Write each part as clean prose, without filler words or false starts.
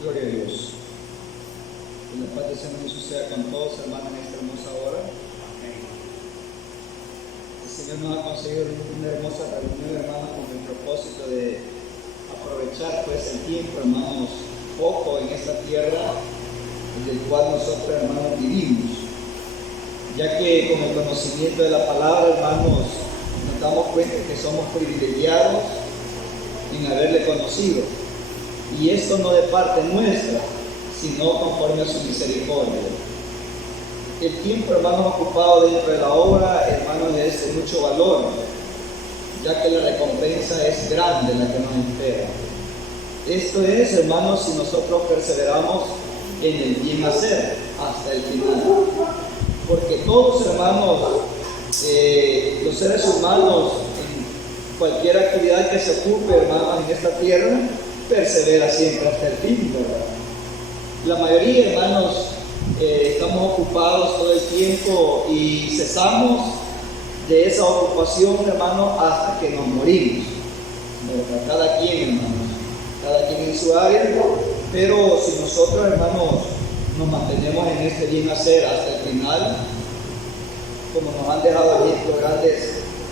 Gloria a Dios. Que la paz del Señor Jesús sea con todos, hermanos, en esta hermosa hora. El Señor nos ha conseguido una hermosa reunión, hermanos, con el propósito de aprovechar pues el tiempo, hermanos, poco en esta tierra en el cual nosotros, hermanos, vivimos. Ya que con el conocimiento de la palabra, hermanos, nos damos cuenta que somos privilegiados en haberle conocido. Y esto no de parte nuestra, sino conforme a su misericordia. El tiempo, hermanos, ocupado dentro de la obra, hermanos, es de mucho valor, ya que la recompensa es grande la que nos espera. Esto es, hermanos, si nosotros perseveramos en el bien hacer hasta el final. Porque todos, hermanos, los seres humanos, en cualquier actividad que se ocupe, hermanos, en esta tierra, persevera siempre hasta el fin, ¿verdad? La mayoría, hermanos, estamos ocupados todo el tiempo y cesamos de esa ocupación, hermanos, hasta que nos morimos, ¿verdad? Cada quien, hermanos, cada quien en su área, pero si nosotros, hermanos, nos mantenemos en este bien hacer hasta el final, como nos han dejado ejemplo grandes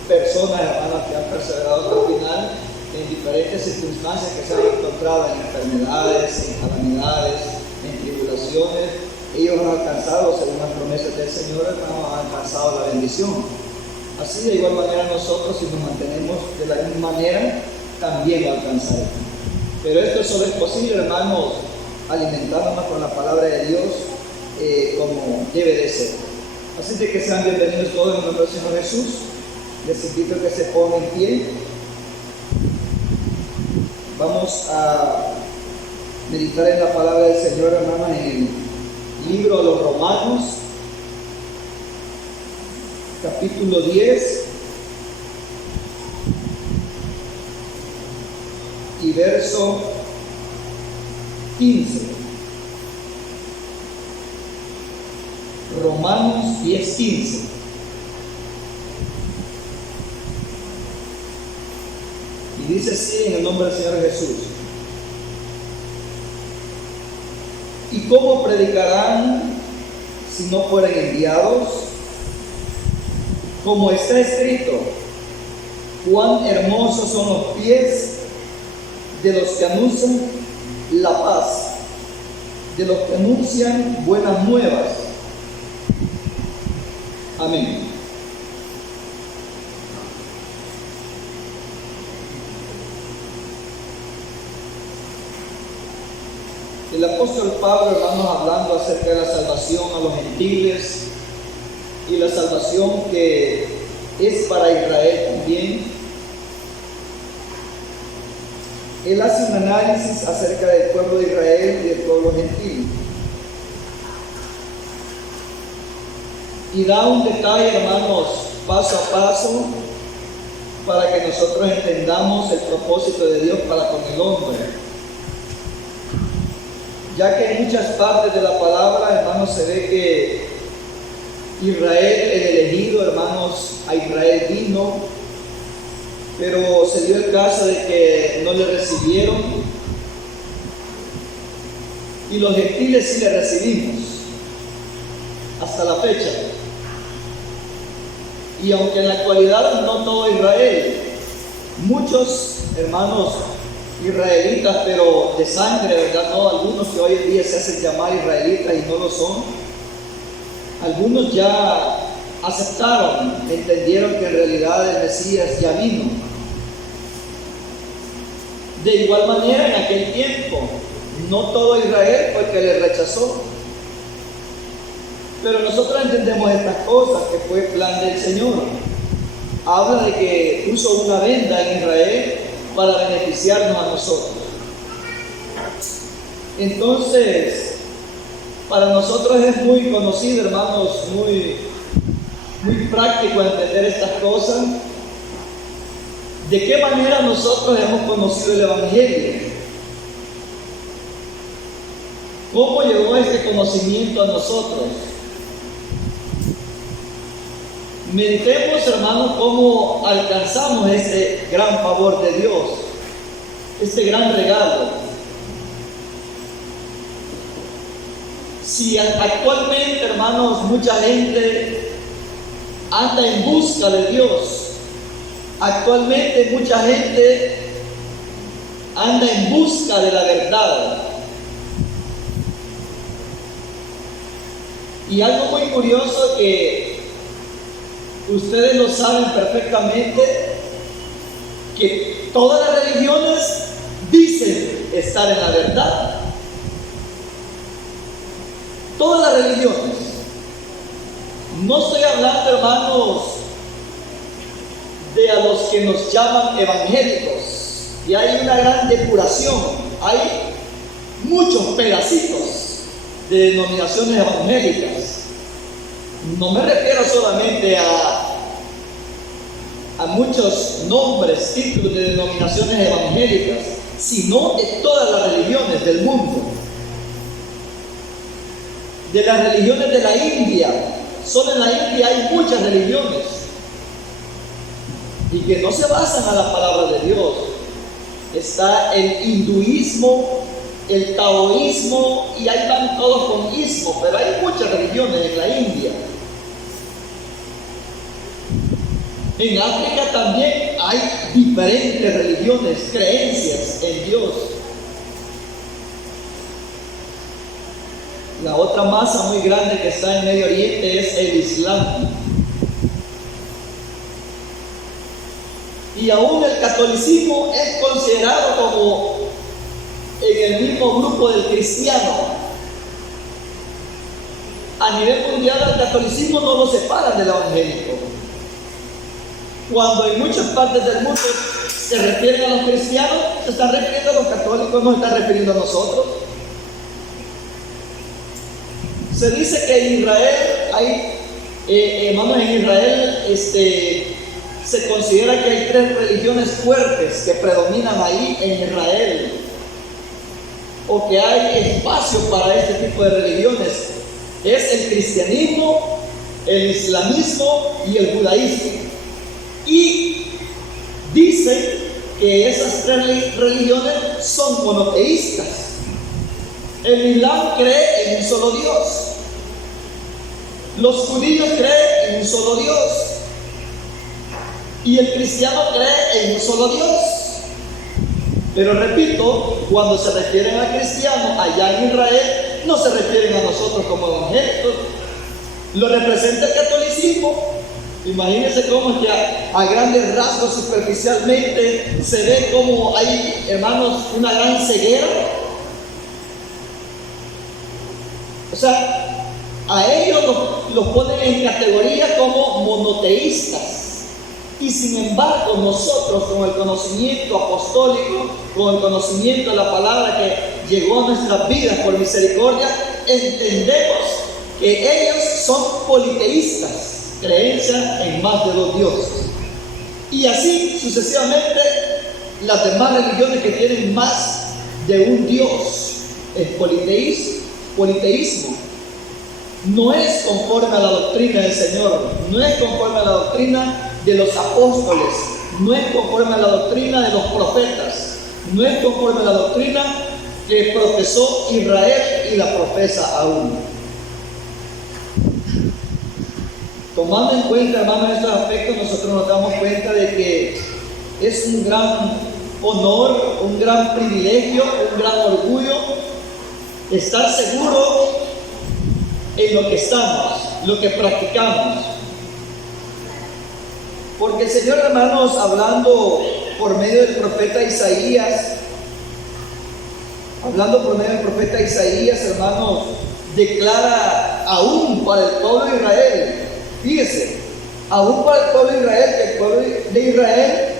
personas, hermanos, que han perseverado hasta el final, en diferentes circunstancias que se han encontrado, en enfermedades, en calamidades, en tribulaciones, ellos han alcanzado, según las promesas del Señor, hermanos, han alcanzado la bendición. Así de igual manera nosotros, si nos mantenemos de la misma manera, también lo alcanzaremos. Pero esto solo es posible, hermanos, alimentándonos con la palabra de Dios como debe de ser. Así de que sean bienvenidos todos en el nombre del Señor Jesús. Les invito a que se pongan en pie. Vamos a meditar en la palabra del Señor, hermanos, en el libro de los Romanos, capítulo 10 y verso 15. Romanos 10:15. Y dice así en el nombre del Señor Jesús: ¿y cómo predicarán si no fueren enviados? Como está escrito: cuán hermosos son los pies de los que anuncian la paz, de los que anuncian buenas nuevas. Amén. El apóstol Pablo, hermanos, hablando acerca de la salvación a los gentiles y la salvación que es para Israel también, él hace un análisis acerca del pueblo de Israel y del pueblo gentil. Y da un detalle, hermanos, paso a paso, para que nosotros entendamos el propósito de Dios para con el hombre. Ya que en muchas partes de la palabra, hermanos, se ve que Israel, el elegido, hermanos, a Israel vino, pero se dio el caso de que no le recibieron, y los gentiles sí le recibimos hasta la fecha. Y aunque en la actualidad no todo Israel, muchos hermanos israelitas, pero de sangre, ¿verdad? No, algunos que hoy en día se hacen llamar israelitas y no lo son. Algunos ya aceptaron, entendieron que en realidad el Mesías ya vino. De igual manera, en aquel tiempo, no todo Israel fue el que le rechazó. Pero nosotros entendemos estas cosas, que fue plan del Señor. Habla de que puso una venda en Israel para beneficiarnos a nosotros. Entonces, para nosotros es muy conocido, hermanos, muy práctico entender estas cosas. ¿De qué manera nosotros hemos conocido el Evangelio? ¿Cómo llegó este conocimiento a nosotros? Meditemos, hermanos, cómo alcanzamos este gran favor de Dios, este gran regalo. Si actualmente, hermanos, mucha gente anda en busca de Dios, actualmente mucha gente anda en busca de la verdad. Y algo muy curioso que ustedes lo saben perfectamente, que todas las religiones dicen estar en la verdad. Todas las religiones. No estoy hablando, hermanos, de a los que nos llaman evangélicos. Y hay una gran depuración. Hay muchos pedacitos de denominaciones evangélicas. No me refiero solamente a muchos nombres, títulos de denominaciones evangélicas, sino de todas las religiones del mundo. De las religiones de la India. Solo en la India hay muchas religiones y que no se basan a la palabra de Dios. Está el hinduismo, el taoísmo, y ahí van todos con ismo, pero hay muchas religiones en la India. En África también hay diferentes religiones, creencias en Dios. La otra masa muy grande que está en Medio Oriente es el Islam. Y aún el catolicismo es considerado como en el mismo grupo del cristiano. A nivel mundial el catolicismo no lo separan del evangélico. Cuando en muchas partes del mundo se refieren a los cristianos, se están refiriendo a los católicos, no se están refiriendo a nosotros. Se dice que en Israel hermanos, en Israel se considera que hay 3 religiones fuertes que predominan ahí en Israel, o que hay espacio para este tipo de religiones. Es el cristianismo, el islamismo y el judaísmo. Y dicen que esas 3 religiones son monoteístas. El Islam cree en un solo Dios. Los judíos creen en un solo Dios. Y el cristiano cree en un solo Dios. Pero repito, cuando se refieren al cristiano allá en Israel, no se refieren a nosotros como evangélicos. Lo representa el catolicismo. Imagínense cómo es que a grandes rasgos, superficialmente, se ve como hay, hermanos, una gran ceguera. O sea, a ellos los ponen en categoría como monoteístas. Y sin embargo, nosotros, con el conocimiento apostólico, con el conocimiento de la palabra que llegó a nuestras vidas por misericordia, entendemos que ellos son politeístas, creencia en más de 2 dioses. Y así sucesivamente, las demás religiones que tienen más de un Dios es politeísmo. No es conforme a la doctrina del Señor, no es conforme a la doctrina de los apóstoles, no es conforme a la doctrina de los profetas, no es conforme a la doctrina que profesó Israel y la profesa aún. Tomando en cuenta, hermanos, estos aspectos, nosotros nos damos cuenta de que es un gran honor, un gran privilegio, un gran orgullo estar seguro en lo que estamos, lo que practicamos. Porque el Señor, hermanos, hablando por medio del profeta Isaías, hermanos, declara aún para el pueblo de Israel, fíjese, aún para el pueblo de Israel, que el pueblo de Israel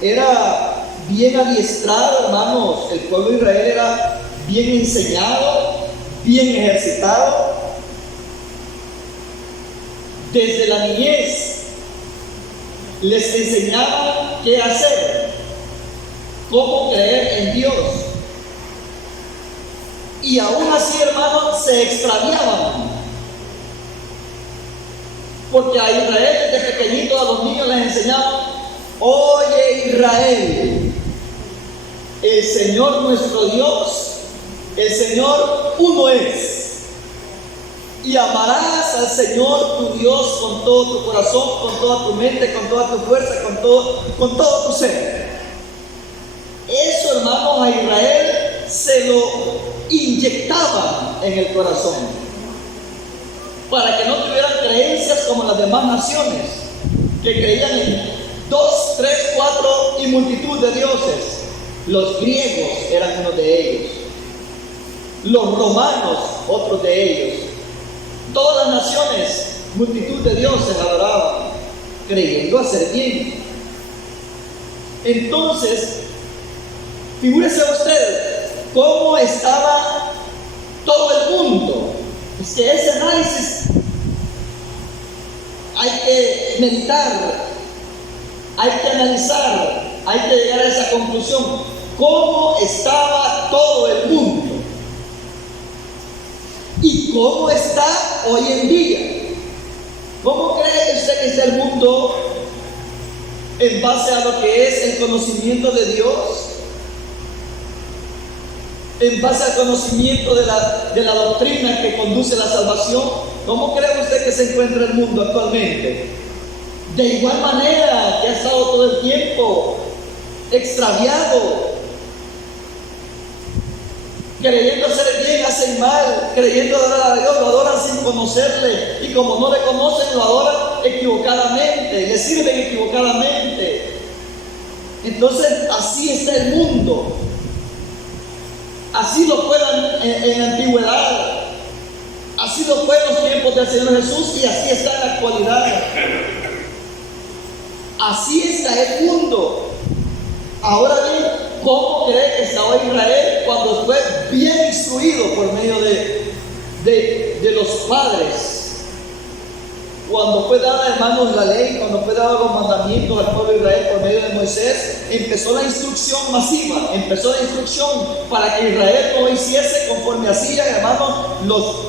era bien adiestrado, hermanos, el pueblo de Israel era bien enseñado, bien ejercitado, desde la niñez les enseñaban qué hacer, cómo creer en Dios. Y aún así, hermanos, se extraviaban. Porque a Israel desde pequeñito, a los niños les enseñaban: oye Israel, el Señor nuestro Dios, el Señor uno es. Y amarás al Señor tu Dios con todo tu corazón, con toda tu mente, con toda tu fuerza, con todo tu ser. Eso, hermanos, a Israel se lo inyectaban en el corazón, para que no tuvieran creencias como las demás naciones, que creían en 2, 3, 4 y multitud de dioses. Los griegos eran uno de ellos, los romanos otros de ellos. Todas las naciones, multitud de dioses adoraban, creyendo hacer bien. Entonces, figúrese usted cómo estaba todo el mundo. Es que ese análisis hay que meditar, hay que analizar, hay que llegar a esa conclusión. ¿Cómo estaba todo el mundo? ¿Y cómo está hoy en día? ¿Cómo cree usted que está el mundo en base a lo que es el conocimiento de Dios? En base al conocimiento de la doctrina que conduce a la salvación. ¿Cómo cree usted que se encuentra el mundo actualmente? De igual manera que ha estado todo el tiempo extraviado, creyendo hacer bien, hacen mal, creyendo adorar a Dios, lo adoran sin conocerle, y como no le conocen, lo adoran equivocadamente, le sirven equivocadamente. Entonces, así está el mundo. Así lo fue en la antigüedad, así lo fue en los tiempos del Señor Jesús, y así está en la actualidad. Así está el mundo. Ahora bien, ¿cómo cree que estaba Israel cuando fue bien instruido por medio de los padres? Cuando fue dada, hermanos, la ley, cuando fue dado los mandamientos al pueblo de Israel por medio de Moisés, empezó la instrucción masiva, empezó la instrucción para que Israel no hiciese conforme hacían, hermanos,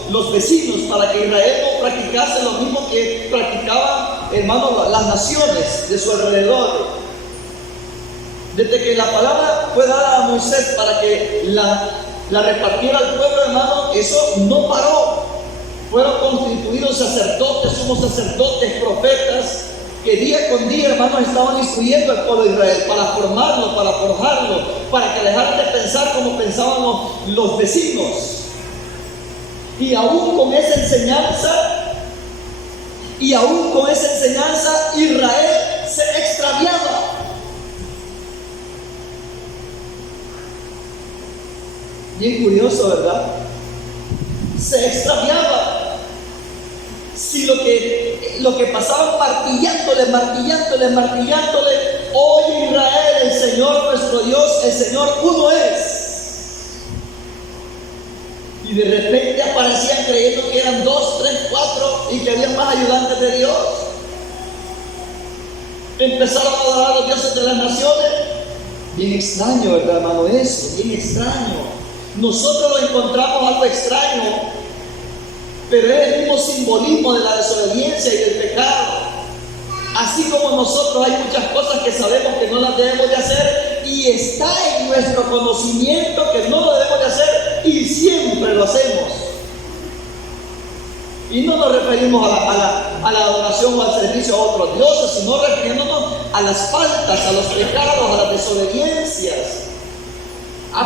los vecinos, para que Israel no practicase lo mismo que practicaban, hermanos, las naciones de su alrededor. Desde que la palabra fue dada a Moisés para que la repartiera al pueblo, hermano, eso no paró. Fueron constituidos sacerdotes, sumos sacerdotes, profetas, que día con día, hermanos, estaban instruyendo al pueblo de Israel para formarlo, para forjarlo, para que dejaran de pensar como pensaban los vecinos. Y aún con esa enseñanza, Israel se extraviaba. Bien curioso, ¿verdad? Se extraviaba. Si lo que pasaban martillándole, oye Israel, el Señor nuestro Dios, el Señor uno es. Y de repente aparecían creyendo que eran 2, 3, 4 y que había más ayudantes de Dios. Empezaron a adorar a los dioses de las naciones. Bien extraño, ¿verdad, hermano? Eso, bien extraño. Nosotros lo encontramos algo extraño, pero es el mismo simbolismo de la desobediencia y del pecado. Así como nosotros hay muchas cosas que sabemos que no las debemos de hacer, y está en nuestro conocimiento que no lo debemos de hacer, y siempre lo hacemos. Y no nos referimos a la adoración o al servicio a otros dioses, sino refiriéndonos a las faltas, a los pecados, a las desobediencias.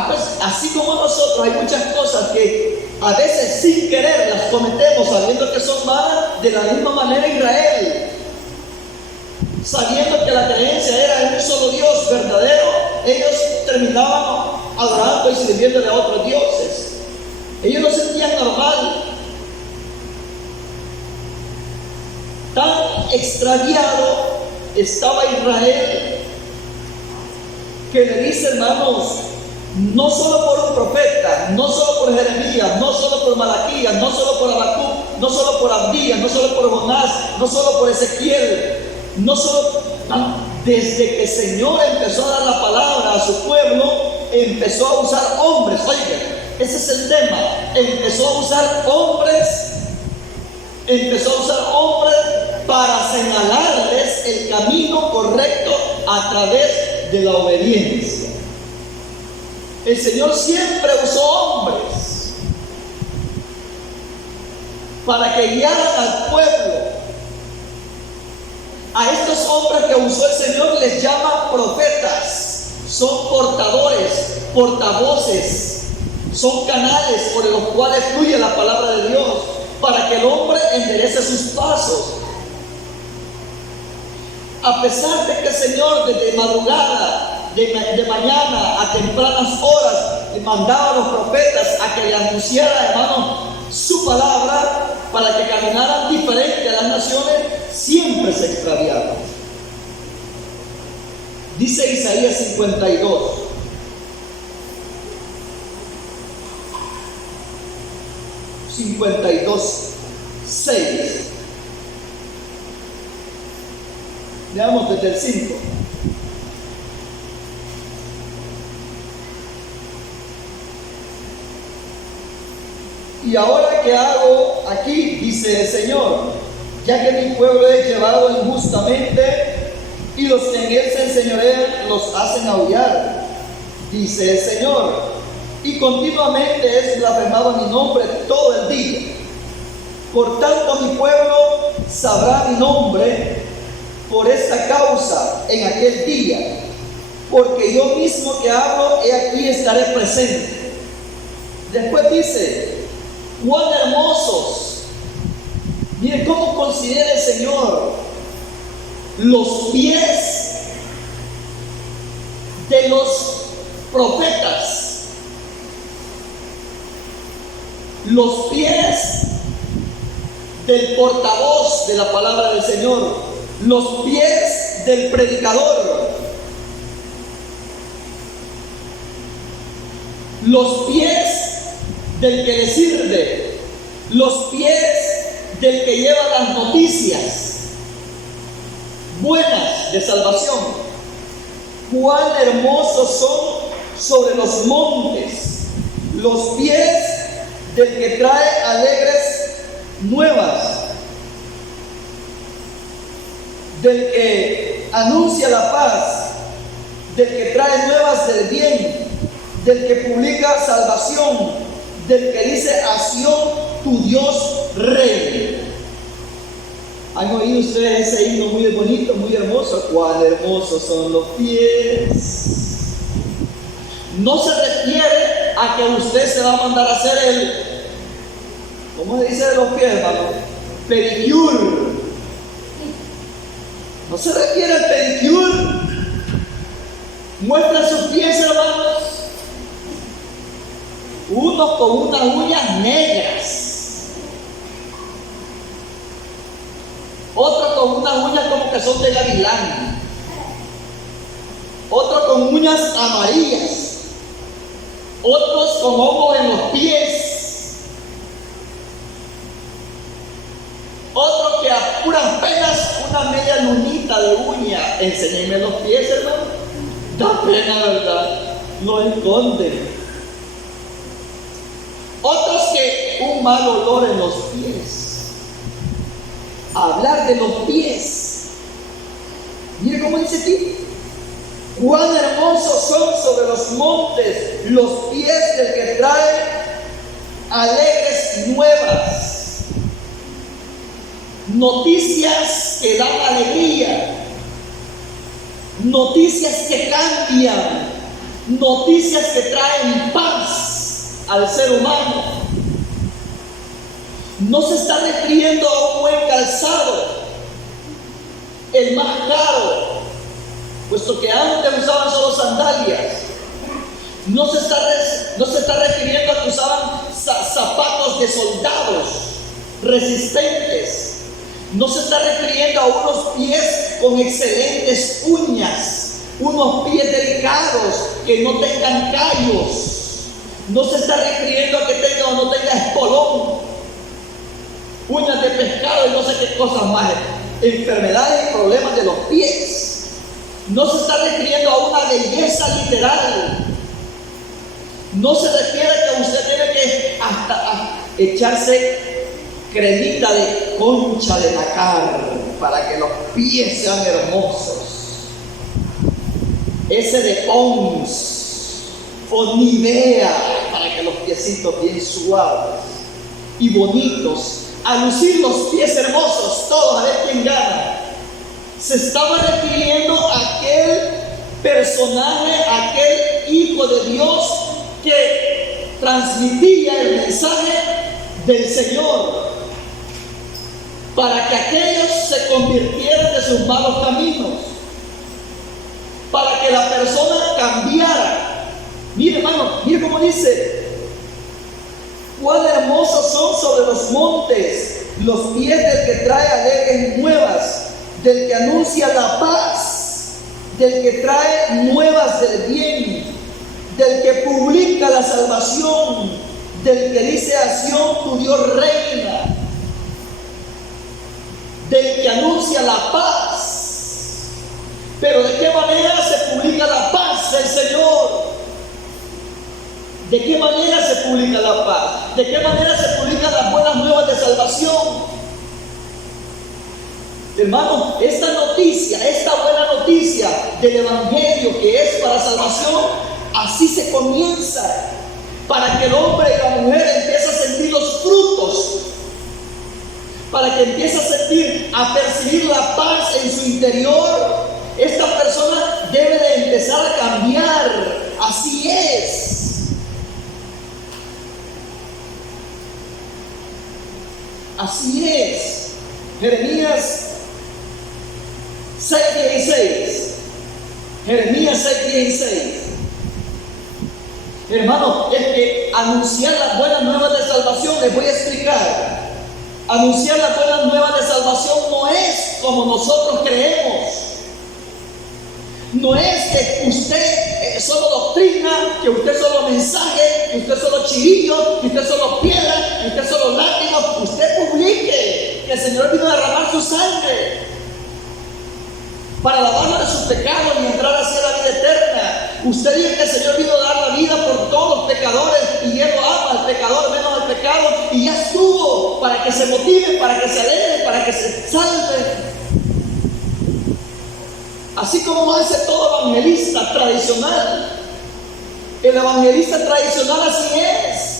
Pues, así como nosotros hay muchas cosas que a veces sin querer las cometemos sabiendo que son malas, de la misma manera Israel, sabiendo que la creencia era en un solo Dios verdadero, ellos terminaban adorando y sirviéndole a otros dioses. Ellos lo sentían normal. Tan extraviado estaba Israel que le dice, hermanos, no solo por un profeta, no solo por Jeremías, no solo por Malaquías, no solo por Habacuc, no solo por Abdías, no solo por Jonás, no solo por Ezequiel, desde que el Señor empezó a dar la palabra a su pueblo, empezó a usar hombres. Oigan, ese es el tema. Empezó a usar hombres para señalarles el camino correcto a través de la obediencia. El Señor siempre usó hombres para que guiaran al pueblo. A estos hombres que usó el Señor les llama profetas. Son portadores, portavoces, son canales por los cuales fluye la palabra de Dios para que el hombre enderece sus pasos. A pesar de que el Señor desde madrugada, de mañana a tempranas horas, le mandaba a los profetas a que le anunciara, hermano, su palabra para que caminaran diferente a las naciones, siempre se extraviaban. Dice Isaías 52. (52:6). Veamos desde el 5. Y ahora, ¿qué hago aquí? Dice el Señor, ya que mi pueblo es llevado injustamente y los que en él se enseñorean los hacen aullar, dice el Señor, y continuamente es blasfemado mi nombre todo el día. Por tanto, mi pueblo sabrá mi nombre por esta causa en aquel día, porque yo mismo que hablo, he aquí estaré presente. Después dice, cuán hermosos, miren cómo considera el Señor los pies de los profetas, los pies del portavoz de la palabra del Señor, los pies del predicador, los pies del que le sirve, los pies del que lleva las noticias buenas de salvación. Cuán hermosos son sobre los montes los pies del que trae alegres nuevas, del que anuncia la paz, del que trae nuevas del bien, del que publica salvación, del que dice: a Sión tu Dios reina. ¿Han oído ustedes ese himno muy bonito, muy hermoso? Cuán hermosos son los pies. No se refiere a que usted se va a mandar a hacer el, ¿cómo se dice de los pies, hermano? Pedicure. No se refiere al pedicure. Muestran sus pies, hermanos, unos con unas uñas negras, otros con unas uñas como que son de gavilán, otros con uñas amarillas, otros con hongos en los pies, otros que a puras penas una media lunita de uña. Enséñenme los pies, hermano. Da pena, ¿verdad? Lo esconden. Otros que un mal olor en los pies. Hablar de los pies. Mire cómo dice aquí: cuán hermosos son sobre los montes los pies del que trae alegres nuevas, noticias que dan alegría, noticias que cambian, noticias que traen paz al ser humano. No se está refiriendo a un buen calzado, el más caro, puesto que antes usaban solo sandalias. No se está refiriendo a que usaban zapatos de soldados resistentes. No se está refiriendo a unos pies con excelentes uñas, unos pies delicados que no tengan callos. No se está refiriendo a que tenga o no tenga espolón, uñas de pescado y no sé qué cosas más, enfermedades y problemas de los pies. No se está refiriendo a una belleza literal. No se refiere a que usted tiene que hasta echarse cremita de concha de nácar para que los pies sean hermosos. Ese de Pons o Nivea para que los piecitos bien suaves y bonitos a lucir los pies hermosos, todos a ver quién gana. Se estaba refiriendo a aquel personaje, a aquel hijo de Dios que transmitía el mensaje del Señor, para que aquellos se convirtieran de sus malos caminos, para que la persona cambiara. Mire, hermano, mire cómo dice: cuán hermosos son sobre los montes los pies del que trae alegres nuevas, del que anuncia la paz, del que trae nuevas del bien, del que publica la salvación, del que dice a Sión: tu Dios reina, del que anuncia la paz. Pero ¿de qué manera se publica la paz del Señor? ¿De qué manera se publica la paz? ¿De qué manera se publican las buenas nuevas de salvación? Hermano, esta noticia, esta buena noticia del Evangelio que es para salvación, así se comienza, para que el hombre y la mujer empiecen a sentir los frutos, para que empiece a percibir la paz en su interior. Esta persona debe de empezar a cambiar. Así es. Así es. Jeremías 6:16. Jeremías 6:16. Hermano, es que anunciar las buenas nuevas de salvación, les voy a explicar. Anunciar las buenas nuevas de salvación no es como nosotros creemos. No es que usted solo doctrina, que usted solo mensaje, que usted solo chirillo, que usted solo piedra, que usted solo látigo. Usted publique que el Señor vino a derramar su sangre para lavarnos de sus pecados y entrar hacia la vida eterna. Usted dice que el Señor vino a dar la vida por todos los pecadores y Él lo ama al pecador menos al pecado, y ya estuvo, para que se motive, para que se alegre, para que se salve. Así como hace todo evangelista tradicional. El evangelista tradicional así es.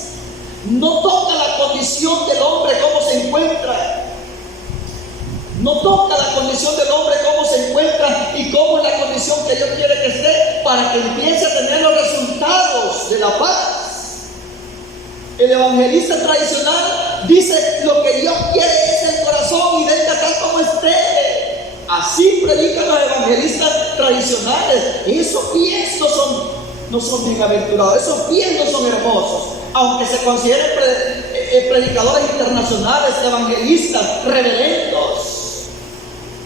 No toca la condición del hombre, cómo se encuentra. No toca la condición del hombre, cómo se encuentra y cómo es la condición que Dios quiere que esté, para que empiece a tener los resultados de la paz. El evangelista tradicional dice: lo que Dios quiere es el corazón y venga tal como esté. Así predican los evangelistas tradicionales. Esos pies no son bienaventurados, esos pies no son hermosos, aunque se consideren predicadores internacionales, evangelistas, reverendos.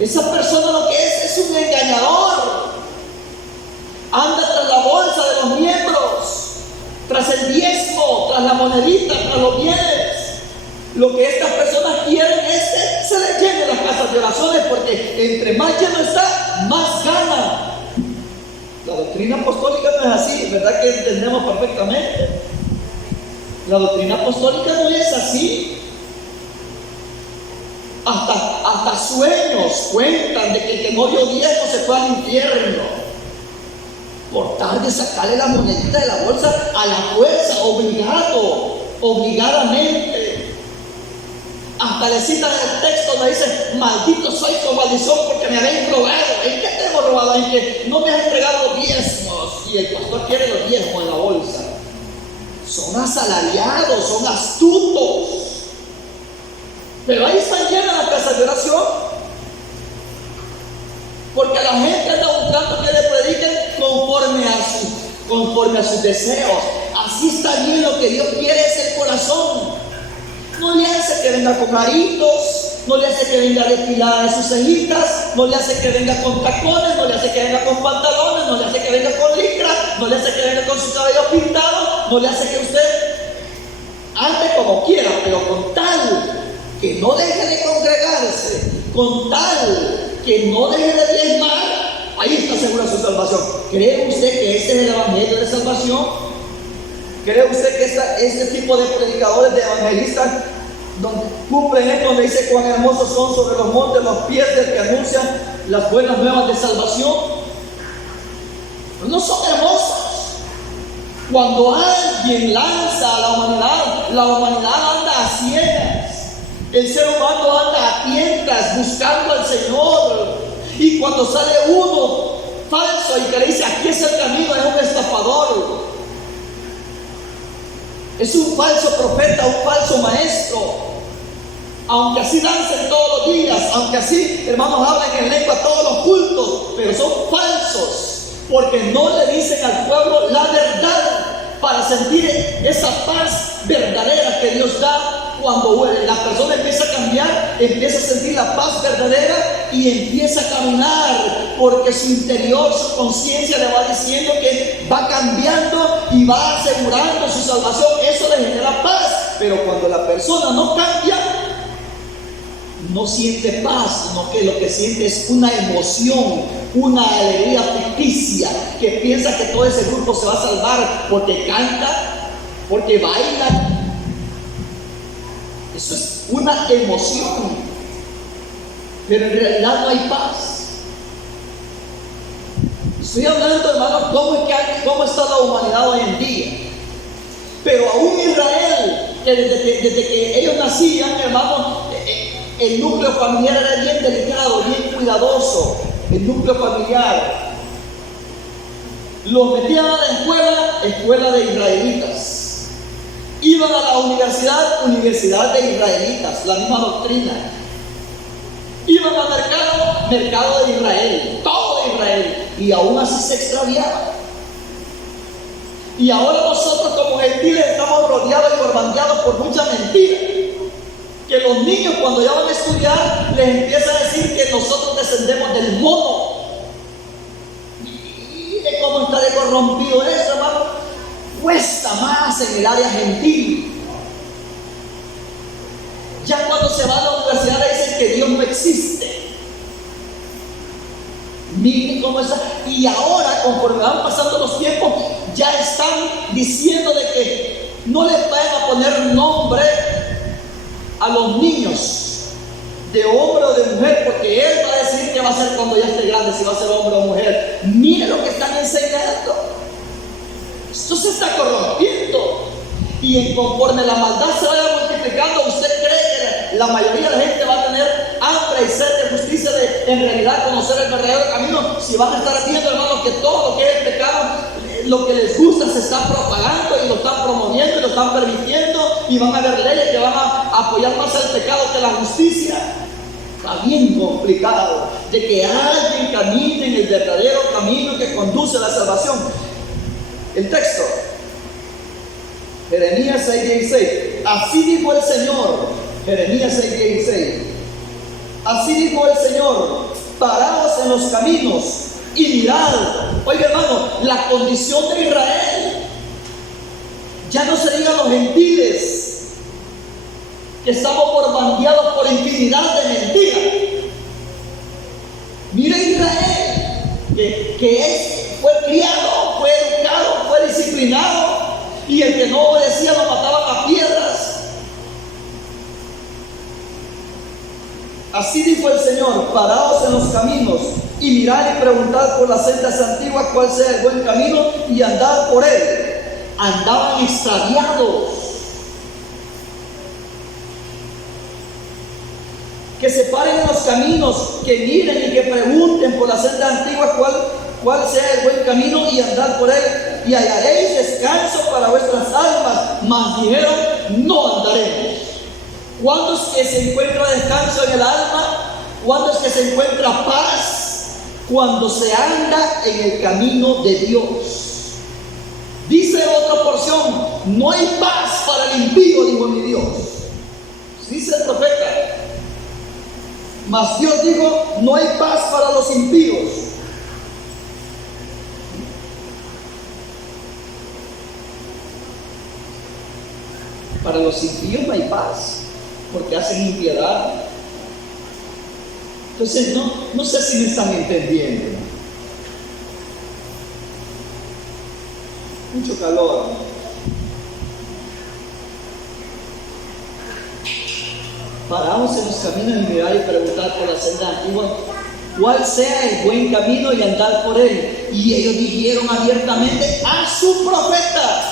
Esa persona lo que es un engañador. Anda tras la bolsa de los miembros, tras el diezmo, tras la monedita, tras los bienes. Lo que estas personas quieren es que se les llenen las casas de oraciones, porque entre más lleno está, más gana. La doctrina apostólica no es así, ¿verdad? Que entendemos perfectamente. La doctrina apostólica no es así. Hasta sueños cuentan de que el que no dio diezmo se fue al infierno, por tal de sacarle la monedita de la bolsa a la fuerza, obligadamente. Hasta le citan el texto donde dice: maldito soy con maldición porque me habéis robado. ¿En qué te hemos robado? En que no me has entregado los diezmos. Y el pastor quiere los diezmos en la bolsa. Son asalariados, son astutos. Pero ahí están llenas las casas de oración, porque la gente anda buscando que le prediquen conforme a sus deseos. Así está bien. Lo que Dios quiere es el corazón. No le hace que venga con aritos, no le hace que venga depilada de sus cejitas, no le hace que venga con tacones, no le hace que venga con pantalones, no le hace que venga con licra, no le hace que venga con su cabello pintado, no le hace que usted ande como quiera, pero con tal que no deje de congregarse, con tal que no deje de diezmar, ahí está segura su salvación. ¿Cree usted que ese es el evangelio de salvación? ¿Cree usted que este tipo de predicadores, de evangelistas, donde cumplen esto, donde dice cuán hermosos son sobre los montes los pies del que anuncia las buenas nuevas de salvación? No son hermosos. Cuando alguien lanza a la humanidad anda a ciegas. El ser humano anda a tientas buscando al Señor. Y cuando sale uno falso y que le dice, aquí es el camino, es un estafador. Es un falso profeta, un falso maestro. Aunque así dancen todos los días, aunque así, hermanos, hablen en lengua todos los cultos, pero son falsos, porque no le dicen al pueblo la verdad para sentir esa paz verdadera que Dios da. Cuando la persona empieza a cambiar, empieza a sentir la paz verdadera y empieza a caminar, porque su interior, su conciencia le va diciendo que va cambiando y va asegurando su salvación. Eso le genera paz. Pero cuando la persona no cambia, no siente paz, sino que lo que siente es una emoción, una alegría ficticia, que piensa que todo ese grupo se va a salvar porque canta, porque baila. Eso es una emoción, pero en realidad no hay paz. Estoy hablando, hermanos, cómo está la humanidad hoy en día. Pero aún Israel, que desde que ellos nacían, hermanos, el núcleo familiar era bien delicado, bien cuidadoso. El núcleo familiar los metían a la escuela de israelitas. Iban a la universidad de israelitas, la misma doctrina. Iban al mercado de Israel, todo de Israel, y aún así se extraviaban. Y ahora nosotros como gentiles estamos rodeados y borbandeados por mucha mentira. Que los niños cuando ya van a estudiar les empieza a decir que nosotros descendemos del mono. Mire cómo está de corrompido eso, hermano. Cuesta más en el área gentil. Ya cuando se va a la universidad le dicen que Dios no existe. Miren cómo está. Y ahora, conforme van pasando los tiempos, ya están diciendo de que no les vayan a poner nombre a los niños de hombre o de mujer, porque él va a decir qué va a ser cuando ya esté grande, si va a ser hombre o mujer. Miren lo que están enseñando. Esto se está corrompiendo. Y conforme la maldad se vaya multiplicando, ¿usted cree que la mayoría de la gente va a tener hambre y sed de justicia, de en realidad conocer el verdadero camino? Si van a estar viendo, hermanos, que todo lo que es pecado, lo que les gusta se está propagando y lo están promoviendo y lo están permitiendo, y van a haber leyes que van a apoyar más el pecado que la justicia. Está bien complicado de que alguien camine en el verdadero camino que conduce a la salvación. El texto, Jeremías 6:16. Así dijo el Señor, Jeremías 6:16. Así dijo el Señor: paraos en los caminos y mirad. Oiga, hermano, la condición de Israel, ya no se diga los gentiles, que estamos borbandeados por infinidad de mentiras. Mira Israel, fue criado, fue educado, fue disciplinado, y el que no obedecía lo mataban a piedras. Así dijo el Señor: paraos en los caminos y mirad y preguntad por las sendas antiguas cuál sea el buen camino y andad por él. Andaban extraviados. Que se paren en los caminos, que miren y que pregunten por las sendas antiguas cuál sea el buen camino y andad por él, y hallaréis descanso para vuestras almas. Mas dijeron: no andaremos. ¿Cuándo es que se encuentra descanso en el alma? ¿Cuándo es que se encuentra paz? Cuando se anda en el camino de Dios. Dice otra porción: no hay paz para el impío, dijo mi Dios. Dice el profeta. Mas Dios dijo: no hay paz para los impíos. Para los impíos no hay paz, porque hacen impiedad. Entonces, no sé si me están entendiendo. Mucho calor. Paraos en los caminos y mirar y preguntar por la senda antigua cuál sea el buen camino y andar por él. Y ellos dijeron abiertamente a su profeta.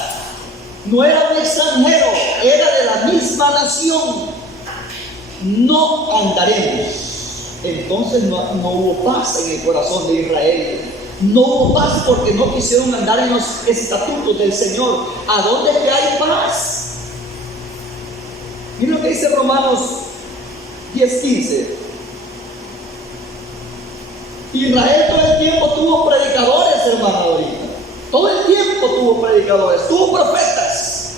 No era un extranjero, era de la misma nación. no andaremos. Entonces no hubo paz en el corazón de Israel. No hubo paz porque no quisieron andar en los estatutos del Señor. ¿A dónde es que hay paz? Miren lo que dice Romanos 10:15. Israel todo el tiempo tuvo predicadores, hermano, ahorita. Todo el tiempo tuvo predicadores, tuvo profetas,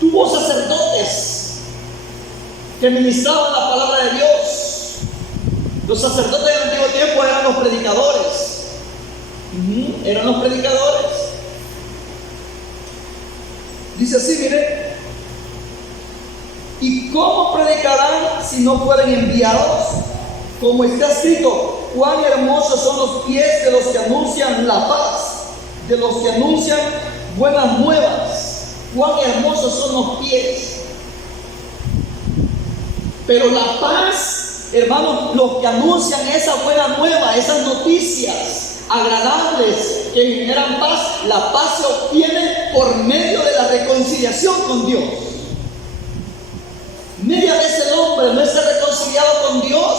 tuvo sacerdotes que ministraban la palabra de Dios. Los sacerdotes del antiguo tiempo eran los predicadores. Eran los predicadores. Dice así, miren. ¿Y cómo predicarán si no fueren enviados? Como está escrito, cuán hermosos son los pies de los que anuncian la paz, de los que anuncian buenas nuevas. Cuán hermosos son los pies. Pero la paz, hermanos, los que anuncian esa buena nueva, esas noticias agradables que generan paz, la paz se obtiene por medio de la reconciliación con Dios. Media vez el hombre no está reconciliado con Dios,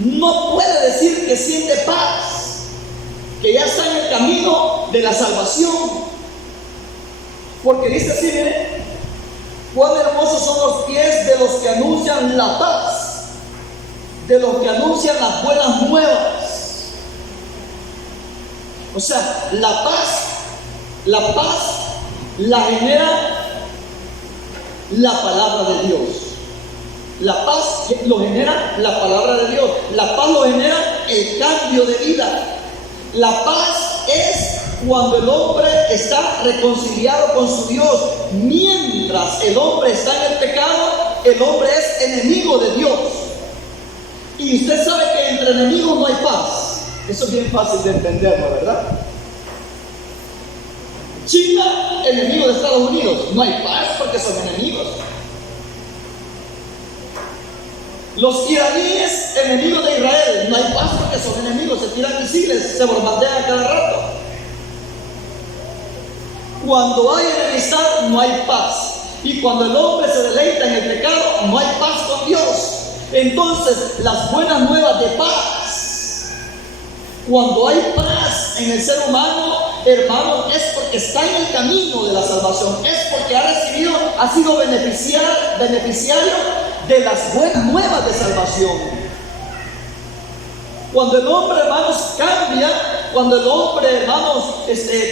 no puede decir que siente paz, que ya está en el camino de la salvación. Porque dice así, miren, cuán hermosos son los pies de los que anuncian la paz, de los que anuncian las buenas nuevas. O sea, la paz la genera la palabra de Dios. La paz lo genera la palabra de Dios. La paz lo genera el cambio de vida. La paz es cuando el hombre está reconciliado con su Dios. Mientras el hombre está en el pecado, el hombre es enemigo de Dios. Y usted sabe que entre enemigos no hay paz. Eso es bien fácil de entenderlo, ¿verdad? China, enemigo de Estados Unidos. No hay paz porque son enemigos. Los iraníes, enemigos de Israel, no hay paz porque son enemigos, se tiran misiles, se bombardean cada rato. Cuando hay enemistad, no hay paz. Y cuando el hombre se deleita en el pecado, no hay paz con Dios. Entonces, las buenas nuevas de paz, cuando hay paz en el ser humano, hermano, es porque está en el camino de la salvación, es porque ha sido beneficiario de las buenas nuevas de salvación. Cuando el hombre, hermanos, cambia, cuando el hombre, hermanos,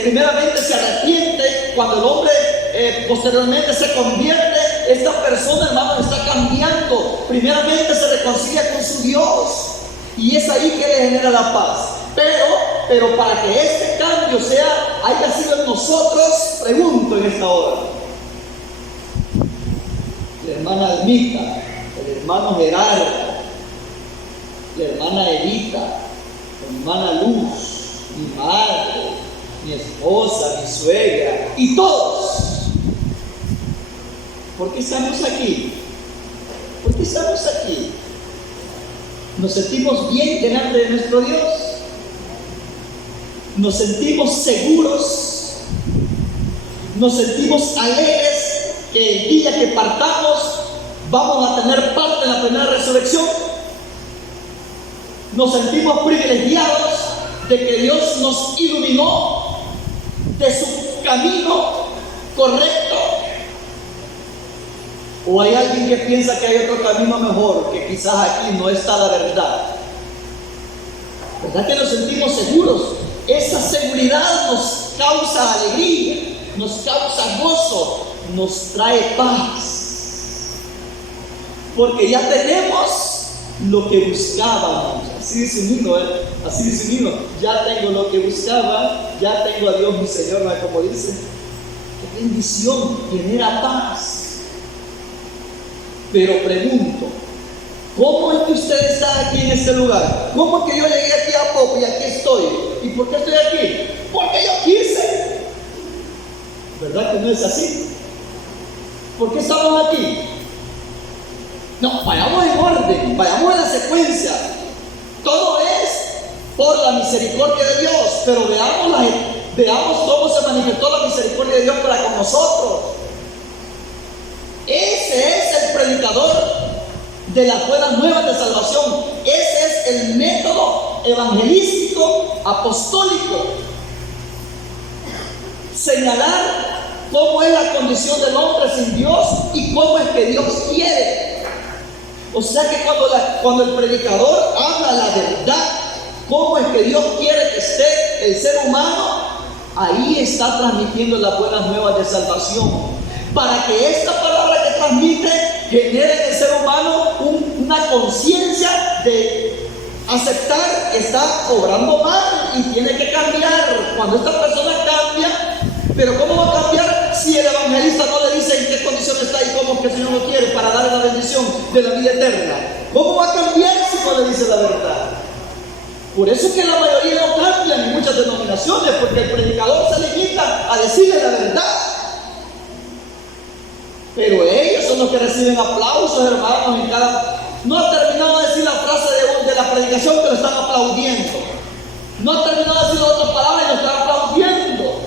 primeramente se arrepiente, cuando el hombre posteriormente se convierte, esta persona, hermanos, está cambiando. Primeramente se reconcilia con su Dios y es ahí que le genera la paz. Pero para que este cambio haya sido en nosotros, pregunto en esta hora, la hermana Almita, el hermano Gerardo, la hermana Evita, la hermana Luz, mi madre, mi esposa, mi suegra y todos. ¿Por qué estamos aquí? ¿Por qué estamos aquí? ¿Nos sentimos bien delante de nuestro Dios? ¿Nos sentimos seguros? ¿Nos sentimos alegres que el día que partamos vamos a tener parte en la primera resurrección? ¿Nos sentimos privilegiados de que Dios nos iluminó de su camino correcto? ¿O hay alguien que piensa que hay otro camino mejor, que quizás aquí no está la verdad? ¿Verdad que nos sentimos seguros? Esa seguridad nos causa alegría, nos causa gozo, nos trae paz. Porque ya tenemos lo que buscábamos. Así dice un himno, así dice un himno. Ya tengo lo que buscaba, ya tengo a Dios mi Señor, ¿no? Como dice. Qué bendición, genera paz. Pero pregunto, ¿cómo es que usted está aquí en este lugar? ¿Cómo es que yo llegué aquí a Popo y aquí estoy? ¿Y por qué estoy aquí? Porque yo quise. ¿Verdad que no es así? ¿Por qué estamos aquí? No, vayamos en orden, vayamos en la secuencia. Todo es por la misericordia de Dios, pero veamos cómo se manifestó la misericordia de Dios para con nosotros. Ese es el predicador de las buenas nuevas de salvación. Ese es el método evangelístico apostólico. Señalar cómo es la condición del hombre sin Dios y cómo es que Dios quiere. O sea que cuando el predicador habla la verdad, cómo es que Dios quiere que esté el ser humano, ahí está transmitiendo las buenas nuevas de salvación. Para que esta palabra que transmite genere en el ser humano una conciencia de aceptar que está obrando mal y tiene que cambiar. Cuando esta persona cambia, pero ¿cómo va a cambiar si el evangelista no le dice en qué condición está y cómo es que el Señor lo quiere para darle la bendición de la vida eterna? ¿Cómo va a cambiar si no le dice la verdad? Por eso es que la mayoría no cambian en muchas denominaciones, porque el predicador se limita a decirle la verdad. Pero ellos son los que reciben aplausos, hermanos, en cada... No ha terminado de decir la frase de la predicación, pero están aplaudiendo. No ha terminado de decir la otra palabra y lo están aplaudiendo.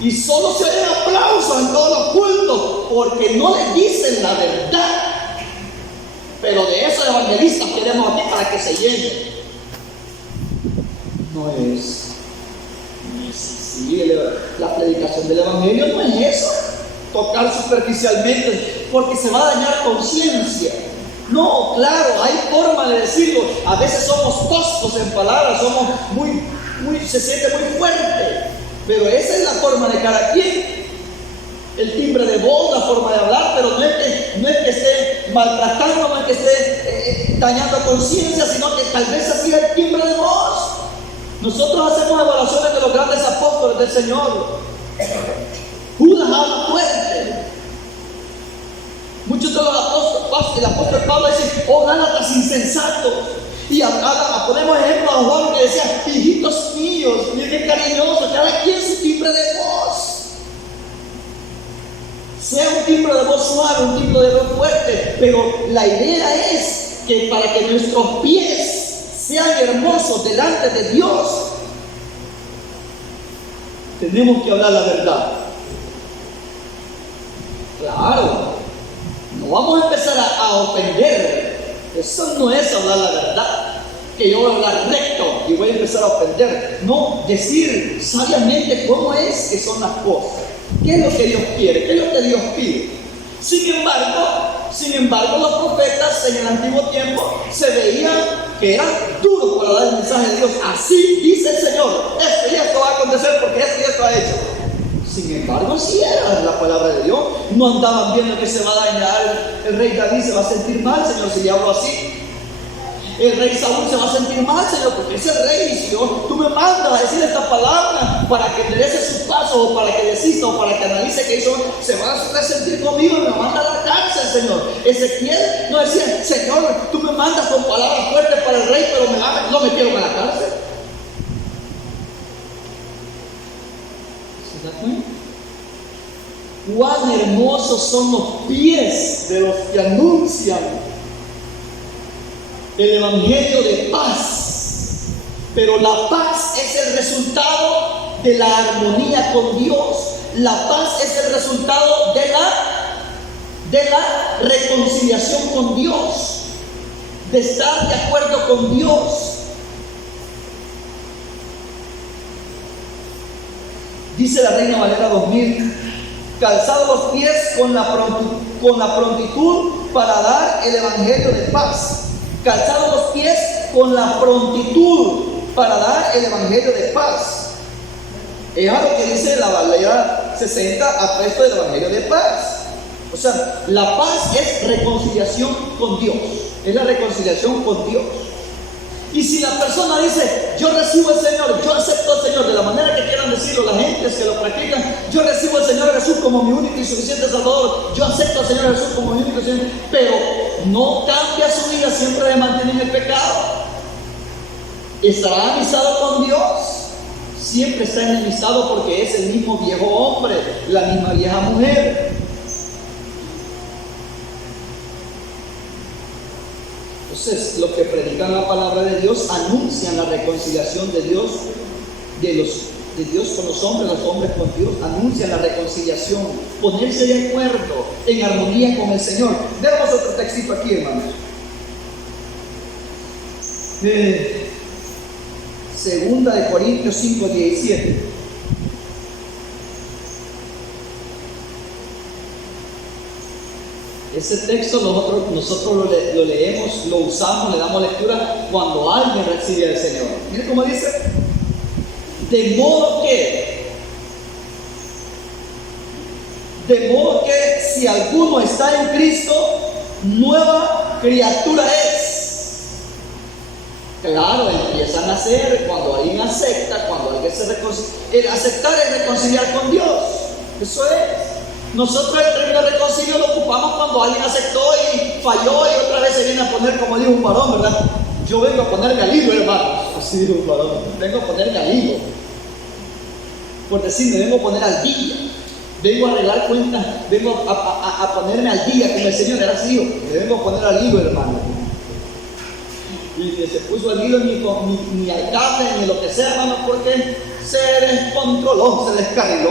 Y solo se oyen aplausos en todos los cultos, porque no les dicen la verdad. Pero de esos evangelistas queremos aquí para que se llenen. No es así. La predicación del evangelio no es eso. Tocar superficialmente, porque se va a dañar conciencia. No, claro, hay forma de decirlo. A veces somos toscos en palabras, somos se siente muy fuerte. Pero esa es la forma de cada quien. El timbre de voz, la forma de hablar, pero no es que esté maltratando, no es que esté dañando conciencia, sino que tal vez así es el timbre de voz. Nosotros hacemos evaluaciones de los grandes apóstoles del Señor. Judas habla fuerte. Muchos de los apóstoles, el apóstol Pablo dice: oh Gálatas insensatos. Y ponemos ejemplo a Juan que decía: hijitos míos, miren qué cariñoso, cada quien su timbre de voz. Sea un timbre de voz suave, un timbre de voz fuerte, pero la idea es que para que nuestros pies sean hermosos delante de Dios, tenemos que hablar la verdad. Claro, no vamos a empezar a ofender. Eso no es hablar la verdad, que yo voy a hablar recto y voy a empezar a ofender. No, decir sabiamente cómo es que son las cosas, qué es lo que Dios quiere, qué es lo que Dios pide. Sin embargo, los profetas en el antiguo tiempo se veían que eran duros para dar el mensaje de Dios. Así dice el Señor, esto y esto va a acontecer porque esto y esto ha hecho. Sin embargo, así era la palabra de Dios. No andaban viendo que se va a dañar. El rey David se va a sentir mal, Señor, si le hablo así. El rey Saúl se va a sentir mal, Señor, porque es el rey. Y si tú me mandas a decir esta palabra para que enderece sus pasos, o para que desista, o para que analice que hizo, se va a resentir conmigo y me manda a la cárcel, Señor. Ezequiel no decía: Señor, tú me mandas con palabras fuertes para el rey, pero no me quiero a la cárcel. ¿Se da cuenta? Cuán hermosos son los pies de los que anuncian el evangelio de paz. Pero la paz es el resultado de la armonía con Dios. La paz es el resultado de la reconciliación con Dios, de estar de acuerdo con Dios. Dice la Reina Valera 2000: calzados los pies con la prontitud para dar el evangelio de paz. Calzados los pies con la prontitud para dar el evangelio de paz. Es algo que dice la Valera 60 apresto del evangelio de paz. O sea, la paz es reconciliación con Dios. Es la reconciliación con Dios. Y si la persona dice: yo recibo al Señor, yo acepto al Señor, de la manera que quieran decirlo las gentes que lo practican, yo recibo al Señor Jesús como mi único y suficiente Salvador, yo acepto al Señor Jesús como mi único y suficiente, pero no cambia su vida, siempre se mantiene en el pecado, ¿estará enemistado con Dios? Siempre está enemistado, porque es el mismo viejo hombre, la misma vieja mujer. Entonces, los que predican la palabra de Dios anuncian la reconciliación de Dios, de Dios con los hombres con Dios, anuncian la reconciliación, ponerse de acuerdo en armonía con el Señor. Veamos otro textito aquí, hermanos. Segunda de Corintios 5:17. Ese texto nosotros lo leemos, lo usamos, le damos lectura cuando alguien recibe al Señor. Mire cómo dice: de modo que si alguno está en Cristo, nueva criatura es. Claro, empieza a nacer cuando alguien acepta, cuando alguien se reconcilia. El aceptar es reconciliar con Dios. Eso es. Nosotros el término reconcilio lo ocupamos cuando alguien aceptó y falló y otra vez se viene a poner, como dijo un varón, ¿verdad? Yo vengo a ponerme al hilo, hermano. Así dijo un varón. Vengo a ponerme al hilo. Por decirme, vengo a poner al día. Vengo a arreglar cuentas. Vengo a ponerme al día con el Señor. Era así, me vengo a poner al hilo, hermano. Y se puso al hilo ni al cable, ni lo que sea, hermano, porque se descontroló, se descarriló.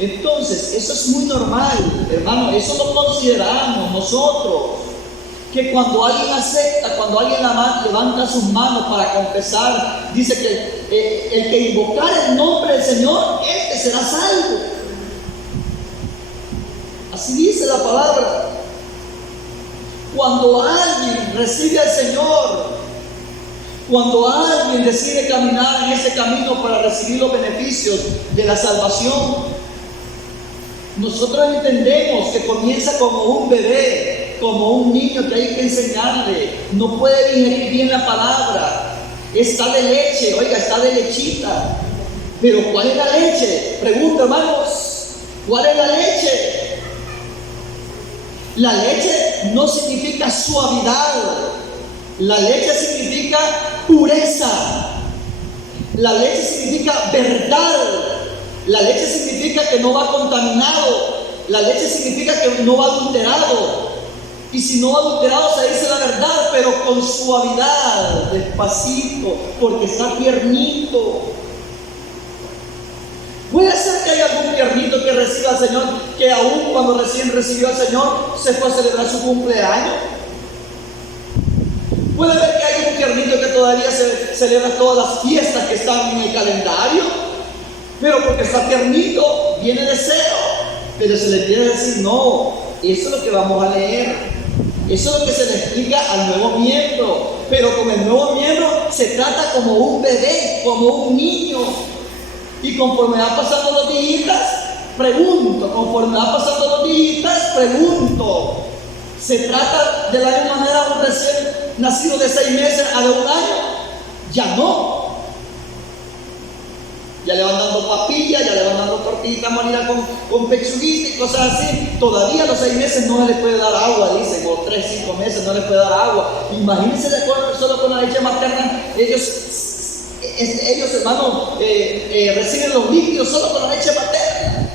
Entonces, eso es muy normal, hermano, eso lo consideramos nosotros, que cuando alguien acepta, cuando alguien levanta sus manos para confesar, dice que el que invocar el nombre del Señor, este será salvo. Así dice la palabra. Cuando alguien recibe al Señor, cuando alguien decide caminar en ese camino para recibir los beneficios de la salvación, nosotros entendemos que comienza como un bebé, como un niño que hay que enseñarle. No puede digerir bien la palabra. Está de leche, oiga, está de lechita. Pero ¿cuál es la leche? Pregunta, hermanos, ¿cuál es la leche? La leche no significa suavidad. La leche significa pureza. La leche significa verdad. La leche significa que no va contaminado. La leche significa que no va adulterado. Y si no va adulterado se dice la verdad, pero con suavidad, despacito, porque está tiernito. Puede ser que haya algún tiernito que reciba al Señor, que aún cuando recién recibió al Señor se fue a celebrar su cumpleaños. Puede ser que haya un tiernito que todavía se celebra todas las fiestas que están en el calendario. Pero porque está tiernito, viene de cero. Pero se le quiere decir, no, eso es lo que vamos a leer. Eso es lo que se le explica al nuevo miembro. Pero con el nuevo miembro se trata como un bebé, como un niño. Y conforme va pasando los días, pregunto. Conforme va pasando los días, pregunto. ¿Se trata de la misma manera un recién nacido de 6 meses a de 1 año? Ya no. Ya le van dando papillas, ya le van dando tortillita molida con pechuguita y cosas así. Todavía a los 6 meses no se le puede dar agua, dicen, o 3, 5 meses no le puede dar agua. Imagínense solo con la leche materna, ellos hermanos, reciben los líquidos solo con la leche materna.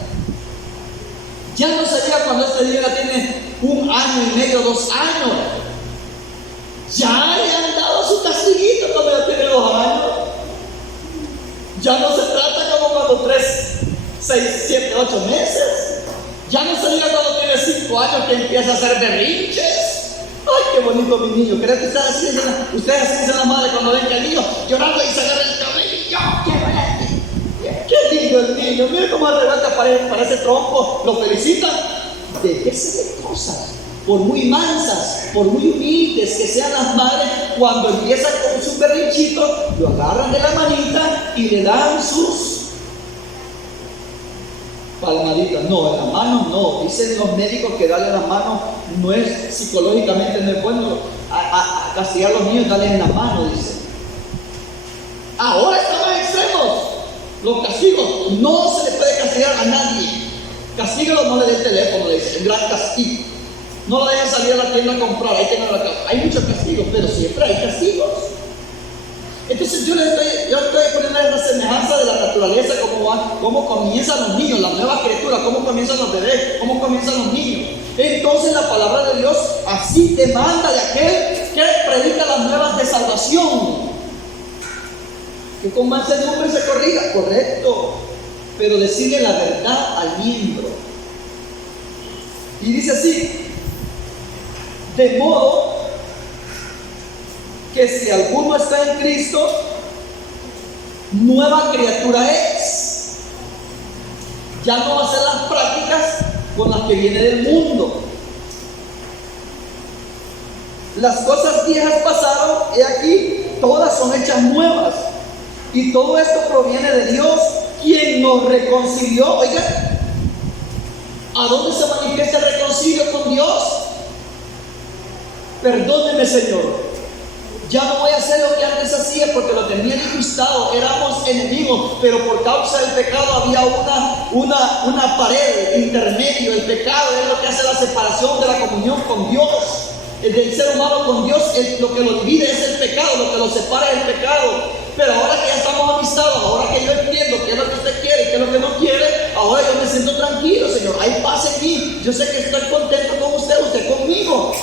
Ya no sería cuando este niño ya tiene 1 año y medio, 2 años. Ya le han dado su castiguito cuando ya tiene 2 años. Ya no se trata como cuando 3, 6, 7, 8 meses. Ya no se diga cuando tiene 5 años que empieza a hacer berrinches. Ay, qué bonito mi niño. ¿Creen que ustedes así dicen la madre cuando ven que el niño llorando y se agarra el cabello? Y yo, qué lindo el niño. Mira cómo arrebata para ese tronco. Lo felicitan. Déjese de cosas. Por muy mansas, por muy humildes que sean las madres, cuando empiezan con su berrinchito, lo agarran de la manita y le dan sus palmaditas. No, en la mano no. Dicen los médicos que darle en la mano no es psicológicamente, no es bueno. A castigar a los niños, darle en la mano, dicen. Ahora estamos extremos. Los castigos, no se le puede castigar a nadie. Castígalo, no le dé el teléfono, le dicen, gran castigo. No lo dejen salir a la tienda a comprar, ahí tengan la casa. Hay muchos castigos, pero siempre hay castigos. Entonces yo estoy poniendo la semejanza de la naturaleza, cómo comienzan los niños, las nuevas criaturas, cómo comienzan los bebés, cómo comienzan los niños. Entonces la palabra de Dios así demanda de aquel que predica las nuevas de salvación. Que con mansedumbre se corrija, correcto, pero decirle la verdad al miembro. Y dice así: de modo que si alguno está en Cristo, nueva criatura es. Ya no va a ser las prácticas con las que viene del mundo. Las cosas viejas pasaron, y aquí todas son hechas nuevas. Y todo esto proviene de Dios, quien nos reconcilió. Oiga, ¿a dónde se manifiesta el reconcilio con Dios? Perdóneme, Señor, ya no voy a hacer lo que antes hacía porque lo tenía disgustado. Éramos enemigos, pero por causa del pecado había una pared intermedio. El pecado es lo que hace la separación de la comunión con Dios, del ser humano con Dios. Lo que lo divide es el pecado, lo que lo separa es el pecado. Pero ahora que ya estamos amistados, ahora que yo entiendo qué es lo que usted quiere y qué es lo que no quiere, ahora yo me siento tranquilo, Señor. Hay paz en mí. Yo sé que estoy contento con usted conmigo.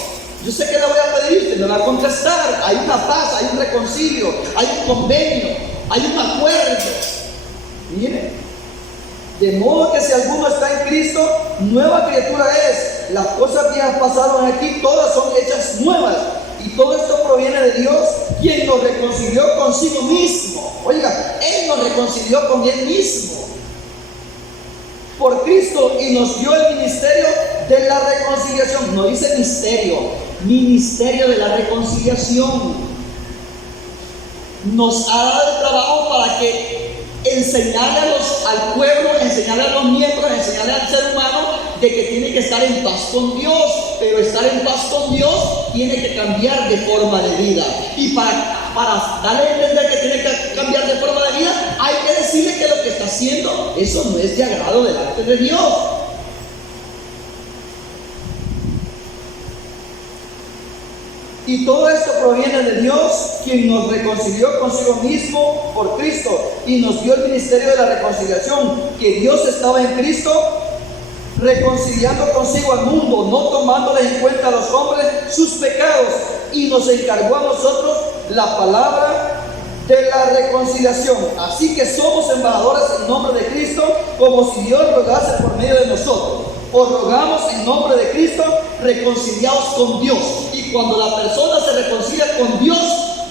Yo sé que le voy a pedir, usted me va a contestar. Hay una paz, hay un reconcilio, hay un convenio, hay un acuerdo. Mire, de modo que si alguno está en Cristo, nueva criatura es. Las cosas viejas pasaron aquí, todas son hechas nuevas. Y todo esto proviene de Dios, quien nos reconcilió consigo mismo. Oiga, Él nos reconcilió con Él mismo por Cristo y nos dio el ministerio de la reconciliación. No dice misterio, ministerio de la reconciliación. Nos ha dado el trabajo para que enseñarle al pueblo, enseñarle a los miembros, enseñarle al ser humano de que tiene que estar en paz con Dios. Pero estar en paz con Dios tiene que cambiar de forma de vida. Y para darle a entender que tiene que cambiar de forma de vida, hay que decirle que lo que está haciendo, eso no es de agrado delante de Dios. Y todo esto proviene de Dios, quien nos reconcilió consigo mismo por Cristo y nos dio el ministerio de la reconciliación, que Dios estaba en Cristo reconciliando consigo al mundo, no tomándoles en cuenta a los hombres sus pecados, y nos encargó a nosotros la palabra de la reconciliación. Así que somos embajadores en nombre de Cristo, como si Dios rogase por medio de nosotros. Os rogamos en nombre de Cristo, reconciliaos con Dios. Y cuando la persona se reconcilia con Dios,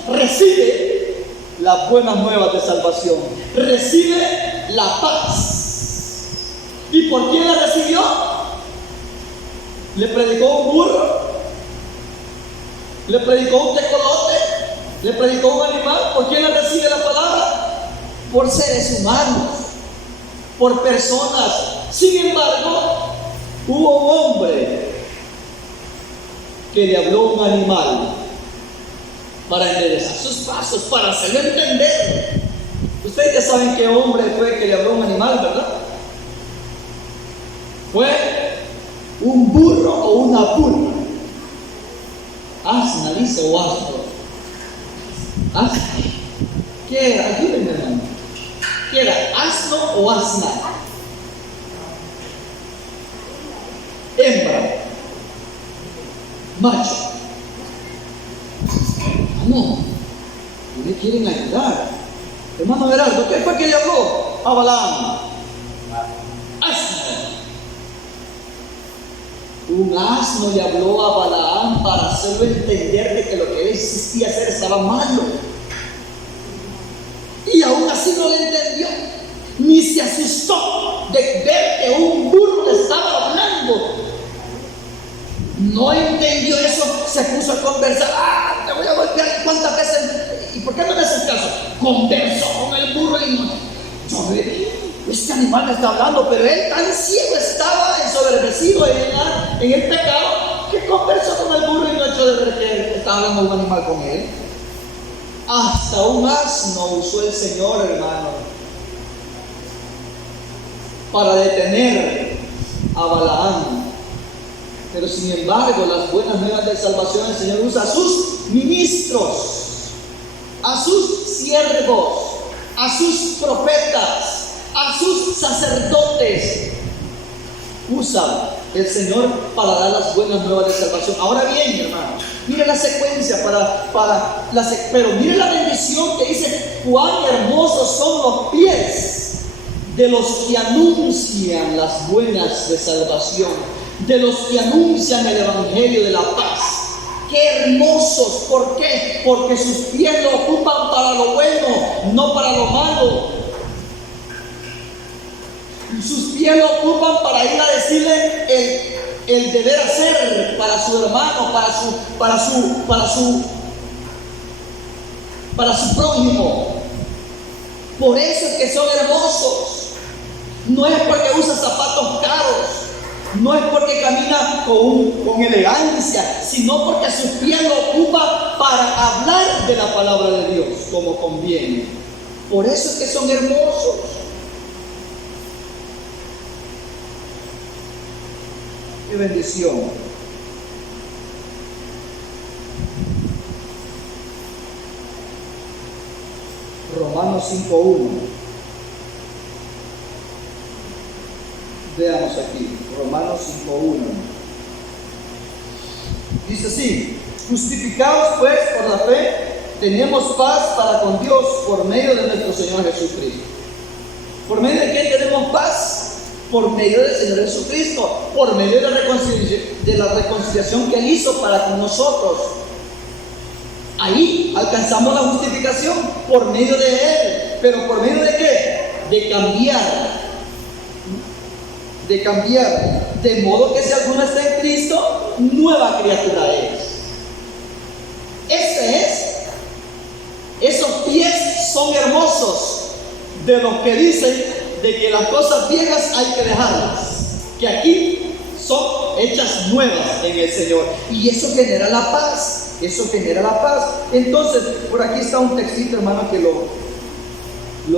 recibe las buenas nuevas de salvación, recibe la paz. ¿Y por quién la recibió? ¿Le predicó un burro? ¿Le predicó un tecolote? ¿Le predicó un animal? ¿Por quién la recibe la palabra? Por seres humanos, por personas. Sin embargo, hubo un hombre que le habló a un animal para enderezar sus pasos, para hacerlo entender. Ustedes ya saben qué hombre fue que le habló a un animal, ¿verdad? Fue un burro o una burra. Asna, dice, o asno. Asna. ¿Qué era? Ayúdenme, hermano. ¿Qué era? ¿Asno o asna? Hembra. Macho. No le quieren ayudar. Hermano Gerardo, ¿qué fue que le habló a Balaam? Asno. Un asno le habló a Balaam para hacerlo entender de que lo que él insistía hacer estaba malo. Y aún así no le entendió, ni se asustó de ver que un burro le estaba hablando. No entendió eso, se puso a conversar. Te voy a golpear. ¿Cuántas veces? ¿Y por qué no le haces caso? Conversó con el burro y no. Yo ve, este animal me está hablando, pero él tan ciego estaba, ensoberbecido en el pecado, que conversó con el burro y no echó de ver que estaba hablando un animal con él. Hasta un asno usó el Señor, hermano, para detener a Balaam. Pero sin embargo, las buenas nuevas de salvación, el Señor usa a sus ministros, a sus siervos, a sus profetas, a sus sacerdotes. Usa el Señor para dar las buenas nuevas de salvación. Ahora bien, hermano, mire la secuencia pero mire la bendición que dice: cuán hermosos son los pies de los que anuncian las buenas de salvación, de los que anuncian el evangelio de la paz. ¡Qué hermosos! ¿Por qué? Porque sus pies lo ocupan para lo bueno, no para lo malo. Sus pies lo ocupan para ir a decirle el deber hacer para su hermano, para su prójimo. Por eso es que son hermosos. No es porque usa zapatos caros, no es porque camina con elegancia, sino porque sus pies lo ocupa para hablar de la palabra de Dios como conviene. Por eso es que son hermosos. ¡Qué bendición! Romanos 5:1. Veamos aquí, Romanos 5:1. Dice así: justificados pues por la fe, tenemos paz para con Dios por medio de nuestro Señor Jesucristo. ¿Por medio de qué tenemos paz? Por medio del Señor Jesucristo, por medio de la reconciliación que Él hizo para con nosotros. Ahí alcanzamos la justificación por medio de Él. ¿Pero por medio de qué? De cambiar. De modo que si alguno está en Cristo, nueva criatura es. Esos pies son hermosos de los que dicen de que las cosas viejas hay que dejarlas, que aquí son hechas nuevas en el Señor, y eso genera la paz. Entonces, por aquí está un textito, hermano, que lo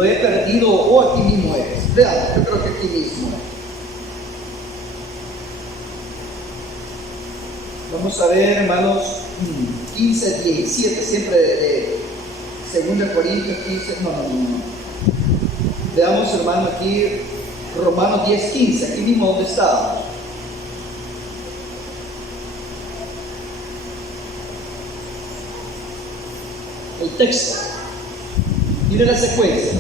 he perdido, o aquí mismo es. Vean, yo creo que aquí mismo es. Vamos a ver, hermanos, 15, 17, siempre de 2 Corintios 15, no. Veamos, hermano, aquí Romanos 10, 15, aquí mismo donde estábamos. El texto. Mire la secuencia.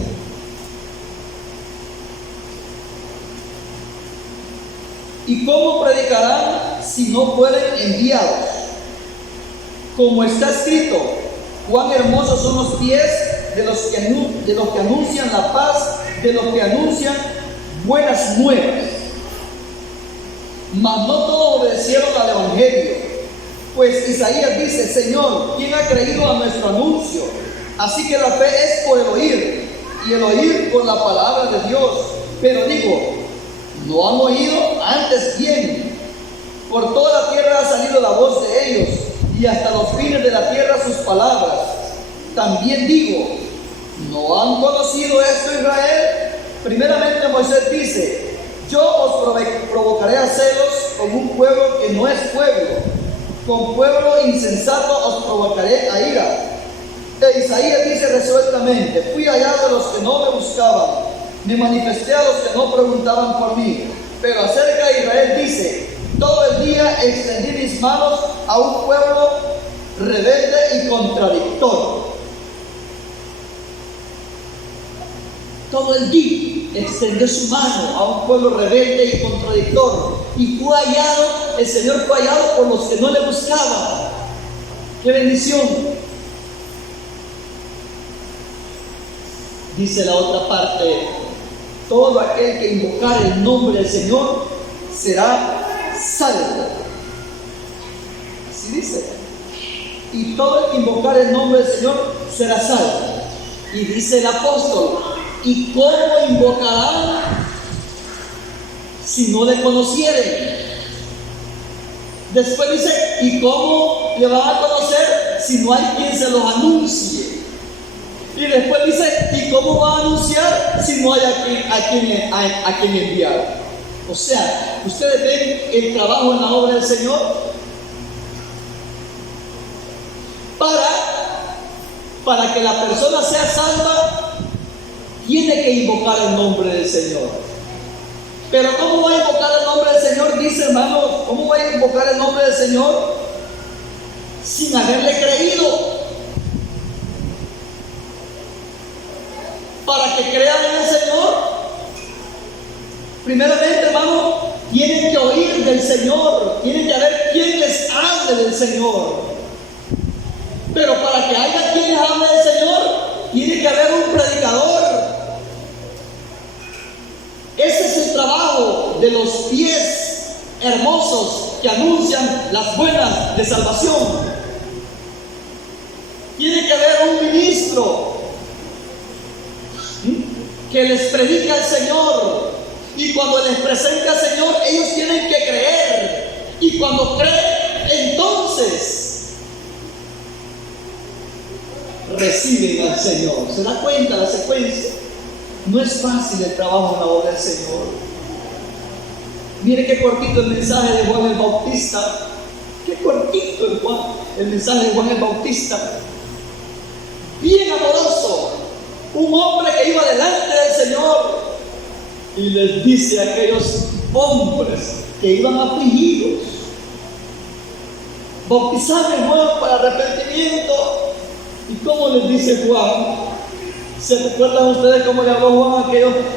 ¿Y cómo predicarán si no fueren enviados? Como está escrito: cuán hermosos son los pies de los que anuncian la paz, de los que anuncian buenas nuevas. Mas no todos obedecieron al Evangelio, pues Isaías dice: Señor, ¿quién ha creído a nuestro anuncio? Así que la fe es por el oír, y el oír por la palabra de Dios. Pero digo, ¿no han oído? Antes bien, por toda la tierra ha salido la voz de ellos, y hasta los fines de la tierra sus palabras. También digo, ¿no han conocido esto Israel? Primeramente Moisés dice: yo os provocaré a celos con un pueblo que no es pueblo, con pueblo insensato os provocaré a ira. E Isaías dice resueltamente: fui hallado de los que no me buscaban, me manifesté a los que no preguntaban por mí. Pero acerca de Israel dice: todo el día extendí mis manos a un pueblo rebelde y contradictorio. Todo el día extendió su mano a un pueblo rebelde y contradictorio, y fue hallado, el Señor fue hallado por los que no le buscaban. ¡Qué bendición! Dice la otra parte: todo aquel que invocar el nombre del Señor será salvo. Así dice. Y todo el que invocar el nombre del Señor será salvo. Y dice el apóstol: ¿y cómo invocarán si no le conocieren? Después dice: ¿y cómo le van a conocer si no hay quien se los anuncie? Y después dice: ¿y cómo va a anunciar si no hay a quien enviar? O sea, ustedes ven el trabajo en la obra del Señor. Para que la persona sea salva, tiene que invocar el nombre del Señor. Pero ¿cómo va a invocar el nombre del Señor? Dice, hermano, ¿cómo va a invocar el nombre del Señor sin haberle creído? Para que crean en el Señor, primeramente, hermano, tienen que oír del Señor, tienen que ver quién les hable del Señor. Pero para que haya quienes hablen del Señor, tiene que haber un predicador. Ese es el trabajo de los pies hermosos que anuncian las buenas de salvación. Tiene que haber un ministro que les predica al Señor. Y cuando les presenta al Señor, ellos tienen que creer. Y cuando creen, entonces reciben al Señor. ¿Se da cuenta la secuencia? No es fácil el trabajo en la obra del Señor. Mire qué cortito el mensaje de Juan el Bautista. Qué cortito el mensaje de Juan el Bautista. Bien amoroso. Un hombre que iba delante del Señor y les dice a aquellos hombres que iban afligidos: bautizadme, Juan, para arrepentimiento. ¿Y cómo les dice Juan? ¿Se recuerdan ustedes cómo le habló Juan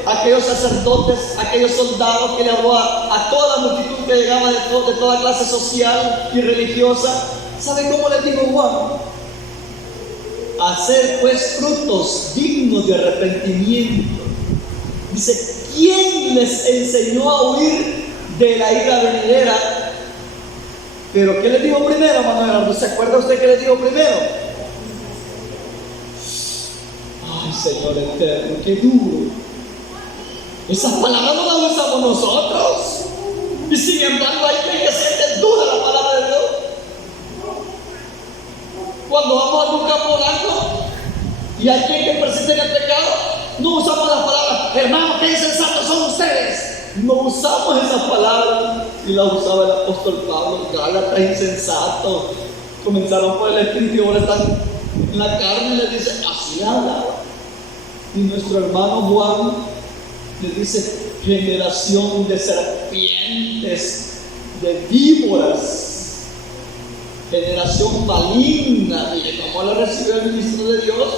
a aquellos sacerdotes, a aquellos soldados, que le habló a toda la multitud que llegaba de toda clase social y religiosa? ¿Sabe cómo les dijo Juan? Hacer pues frutos dignos de arrepentimiento. Dice: ¿quién les enseñó a huir de la ira venidera? Pero ¿qué les dijo primero, Manuel? ¿Se acuerda usted qué les dijo primero? Ay, Señor eterno, qué duro. Esas palabras no las usamos nosotros. Y sin embargo hay quien que siente dura la palabra de Dios. Cuando vamos a un campo blanco y hay quien que persiste en el pecado, no usamos las palabras: hermanos, qué insensatos son ustedes. No usamos esas palabras. Y las usaba el apóstol Pablo: gálatas, insensatos. Comenzaron por el espíritu y ahora están en la carne, y les dice: así habla. Y nuestro hermano Juan les dice: generación de serpientes, de víboras, generación maligna. Mire cómo lo recibió el ministro de Dios.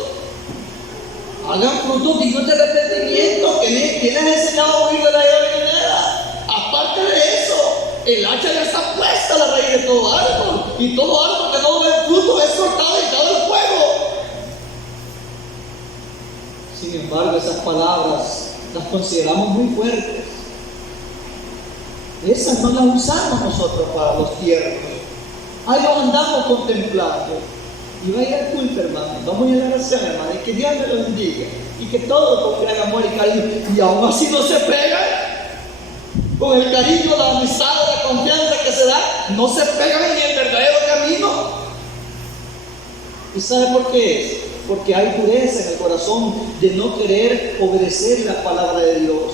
Hagan frutos dignos de arrepentimiento. ¿Quién les ha enseñado a huir de la ira venidera? Aparte de eso, el hacha ya está puesta a la raíz de todo árbol, y todo árbol que no dé fruto es cortado y echado al fuego. Sin embargo, esas palabras las consideramos muy fuertes. Esas no las usamos nosotros para los tiernos. Ahí lo andamos contemplando. Y va a ir al culto, hermano. Vamos a llegar a ser, hermano. Y que Dios me lo bendiga. Y que todos con gran amor y cariño. Y aún así no se pegan. Con el cariño, la amistad, la confianza que se da, no se pegan en el verdadero camino. ¿Y sabe por qué? Porque hay dureza en el corazón de no querer obedecer la palabra de Dios,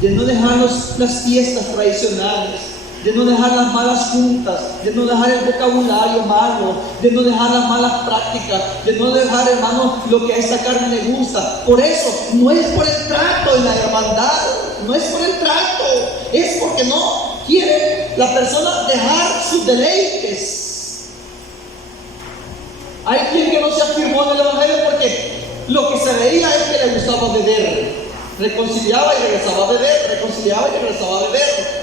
de no dejar las fiestas tradicionales, de no dejar las malas juntas, de no dejar el vocabulario malo, de no dejar las malas prácticas, de no dejar, hermano, lo que a esta carne le gusta. Por eso, no es por el trato en la hermandad, no es por el trato, es porque no quiere la persona dejar sus deleites. Hay quien que no se afirmó en el Evangelio porque lo que se veía es que le gustaba beber. Reconciliaba y regresaba a beber, reconciliaba y regresaba a beber.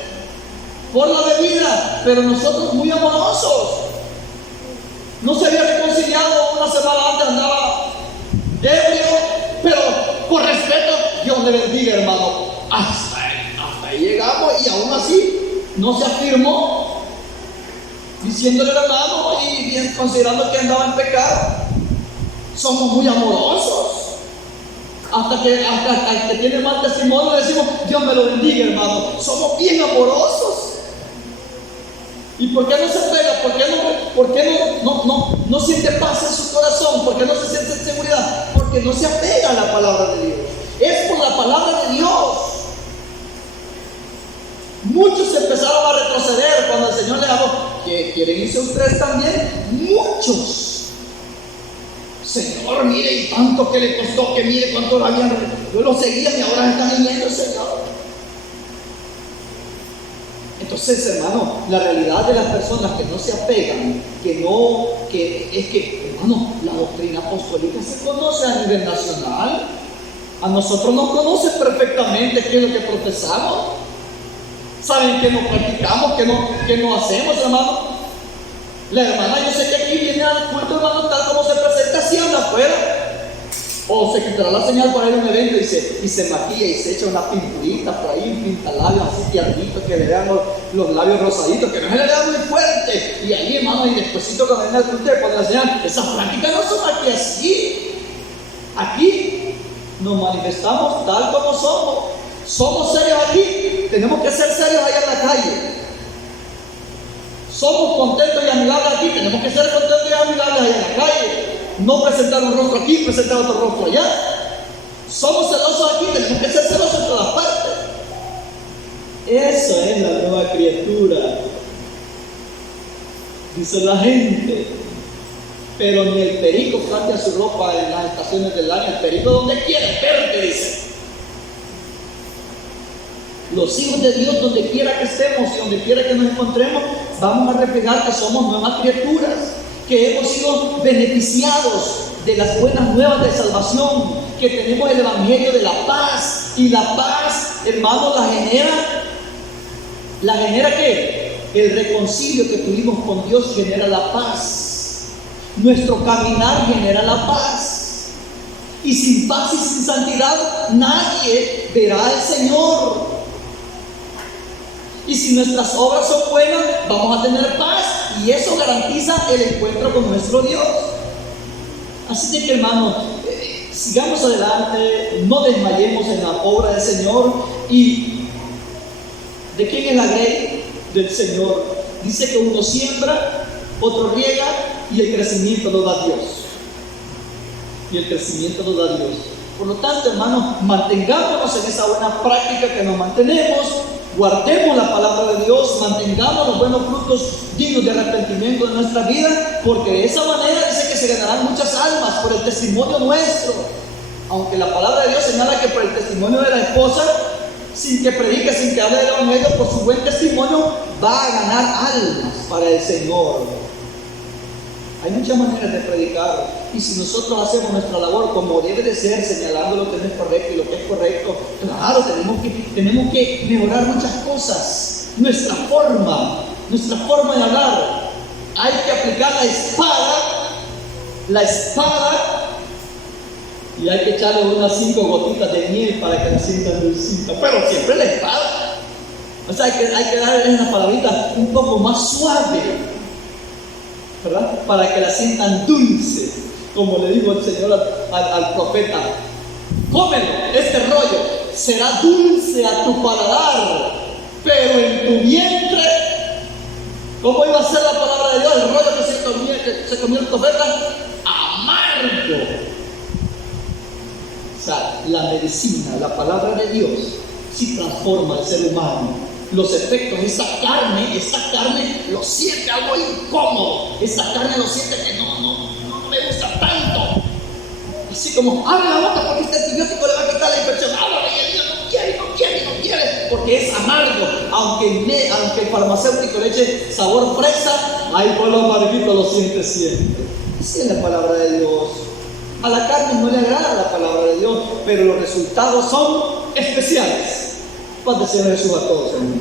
Por la bebida, pero nosotros muy amorosos. No se había reconciliado una semana antes, andaba ebrio, pero por respeto, Dios le bendiga, hermano. Hasta ahí llegamos, y aún así no se afirmó, diciéndole al hermano y bien considerando que andaba en pecado. Somos muy amorosos. Hasta que tiene mal testimonio le decimos: Dios me lo bendiga, hermano. Somos bien amorosos. ¿Y por qué no se pega? ¿Por qué no siente paz en su corazón? ¿Por qué no se siente seguridad? Porque no se apega a la palabra de Dios. Es por la palabra de Dios. Muchos empezaron a retroceder cuando el Señor les habló: ¿que quieren irse ustedes también? Muchos. Señor, mire, y tanto que le costó, que mire cuánto yo lo seguía y ahora están yendo, Señor. Entonces, hermano, la realidad de las personas que no se apegan, hermano, la doctrina apostólica se conoce a nivel nacional. A nosotros nos conocen perfectamente qué es lo que profesamos. Saben que no practicamos, que no hacemos, hermano. La hermana, yo sé que aquí viene al culto, hermano, está así anda afuera. O se quitará la señal para ir a un evento y se maquilla y se echa una pinturita por ahí, un pintalabios así tiernito, que le vean los labios rosaditos, que no se le vean muy fuerte. Y ahí, hermano, y despuésito que venga el culto de poner la señal, esas prácticas no son aquí así. Aquí nos manifestamos tal como somos. Somos serios aquí, tenemos que ser serios allá en la calle. Somos contentos y amigables aquí, tenemos que ser contentos y amigables allá en la calle. No presentar un rostro aquí, presentar otro rostro allá. Somos celosos aquí, tenemos que ser celosos en todas partes. Eso es la nueva criatura, dice la gente. Pero ni el perico cambia su ropa en las estaciones del año. El perico donde quiera, verde, dice. Los hijos de Dios, donde quiera que estemos y donde quiera que nos encontremos, vamos a reflejar que somos nuevas criaturas, que hemos sido beneficiados de las buenas nuevas de salvación, que tenemos el evangelio de la paz. Y la paz, hermanos, ¿la genera qué? El reconcilio que tuvimos con Dios genera la paz. Nuestro caminar genera la paz. Y sin paz y sin santidad nadie verá al Señor. Y si nuestras obras son buenas, vamos a tener paz. Y eso garantiza el encuentro con nuestro Dios. Así que, hermanos, sigamos adelante, no desmayemos en la obra del Señor. ¿Y de quién es la grey? Del Señor. Dice que uno siembra, otro riega, y el crecimiento lo da Dios. Y el crecimiento lo da Dios. Por lo tanto, hermanos, mantengámonos en esa buena práctica que nos mantenemos. Guardemos la palabra de Dios, mantengamos los buenos frutos dignos de arrepentimiento en nuestra vida, porque de esa manera dice que se ganarán muchas almas por el testimonio nuestro. Aunque la palabra de Dios señala que por el testimonio de la esposa, sin que predique, sin que hable del evangelio, por su buen testimonio va a ganar almas para el Señor. Hay muchas maneras de predicar, y si nosotros hacemos nuestra labor como debe de ser, señalando lo que no es correcto y lo que es correcto, claro, tenemos que mejorar muchas cosas. Nuestra forma de hablar, hay que aplicar la espada, y hay que echarle unas 5 gotitas de miel para que la sientan dulcita, pero siempre la espada. O sea, hay que darle una palabrita un poco más suave, ¿verdad? Para que la sientan dulce, como le digo el Señor al profeta: cómelo, este rollo será dulce a tu paladar, pero en tu vientre, ¿cómo iba a ser la palabra de Dios? El rollo que se comió el profeta, amargo. O sea, la medicina, la palabra de Dios, sí transforma al ser humano. Los efectos, esa carne lo siente algo incómodo, esa carne lo siente que no me gusta tanto. Así como, abre la boca porque este antibiótico le va a quitar la infección. Ábrale, y el Dios no quiere, porque es amargo. Aunque el farmacéutico le eche sabor fresa, ahí por lo amarguito lo siente siempre. Así es la palabra de Dios. A la carne no le agrada la palabra de Dios, pero los resultados son especiales. Paz del Señor Jesús a todos, hermanos.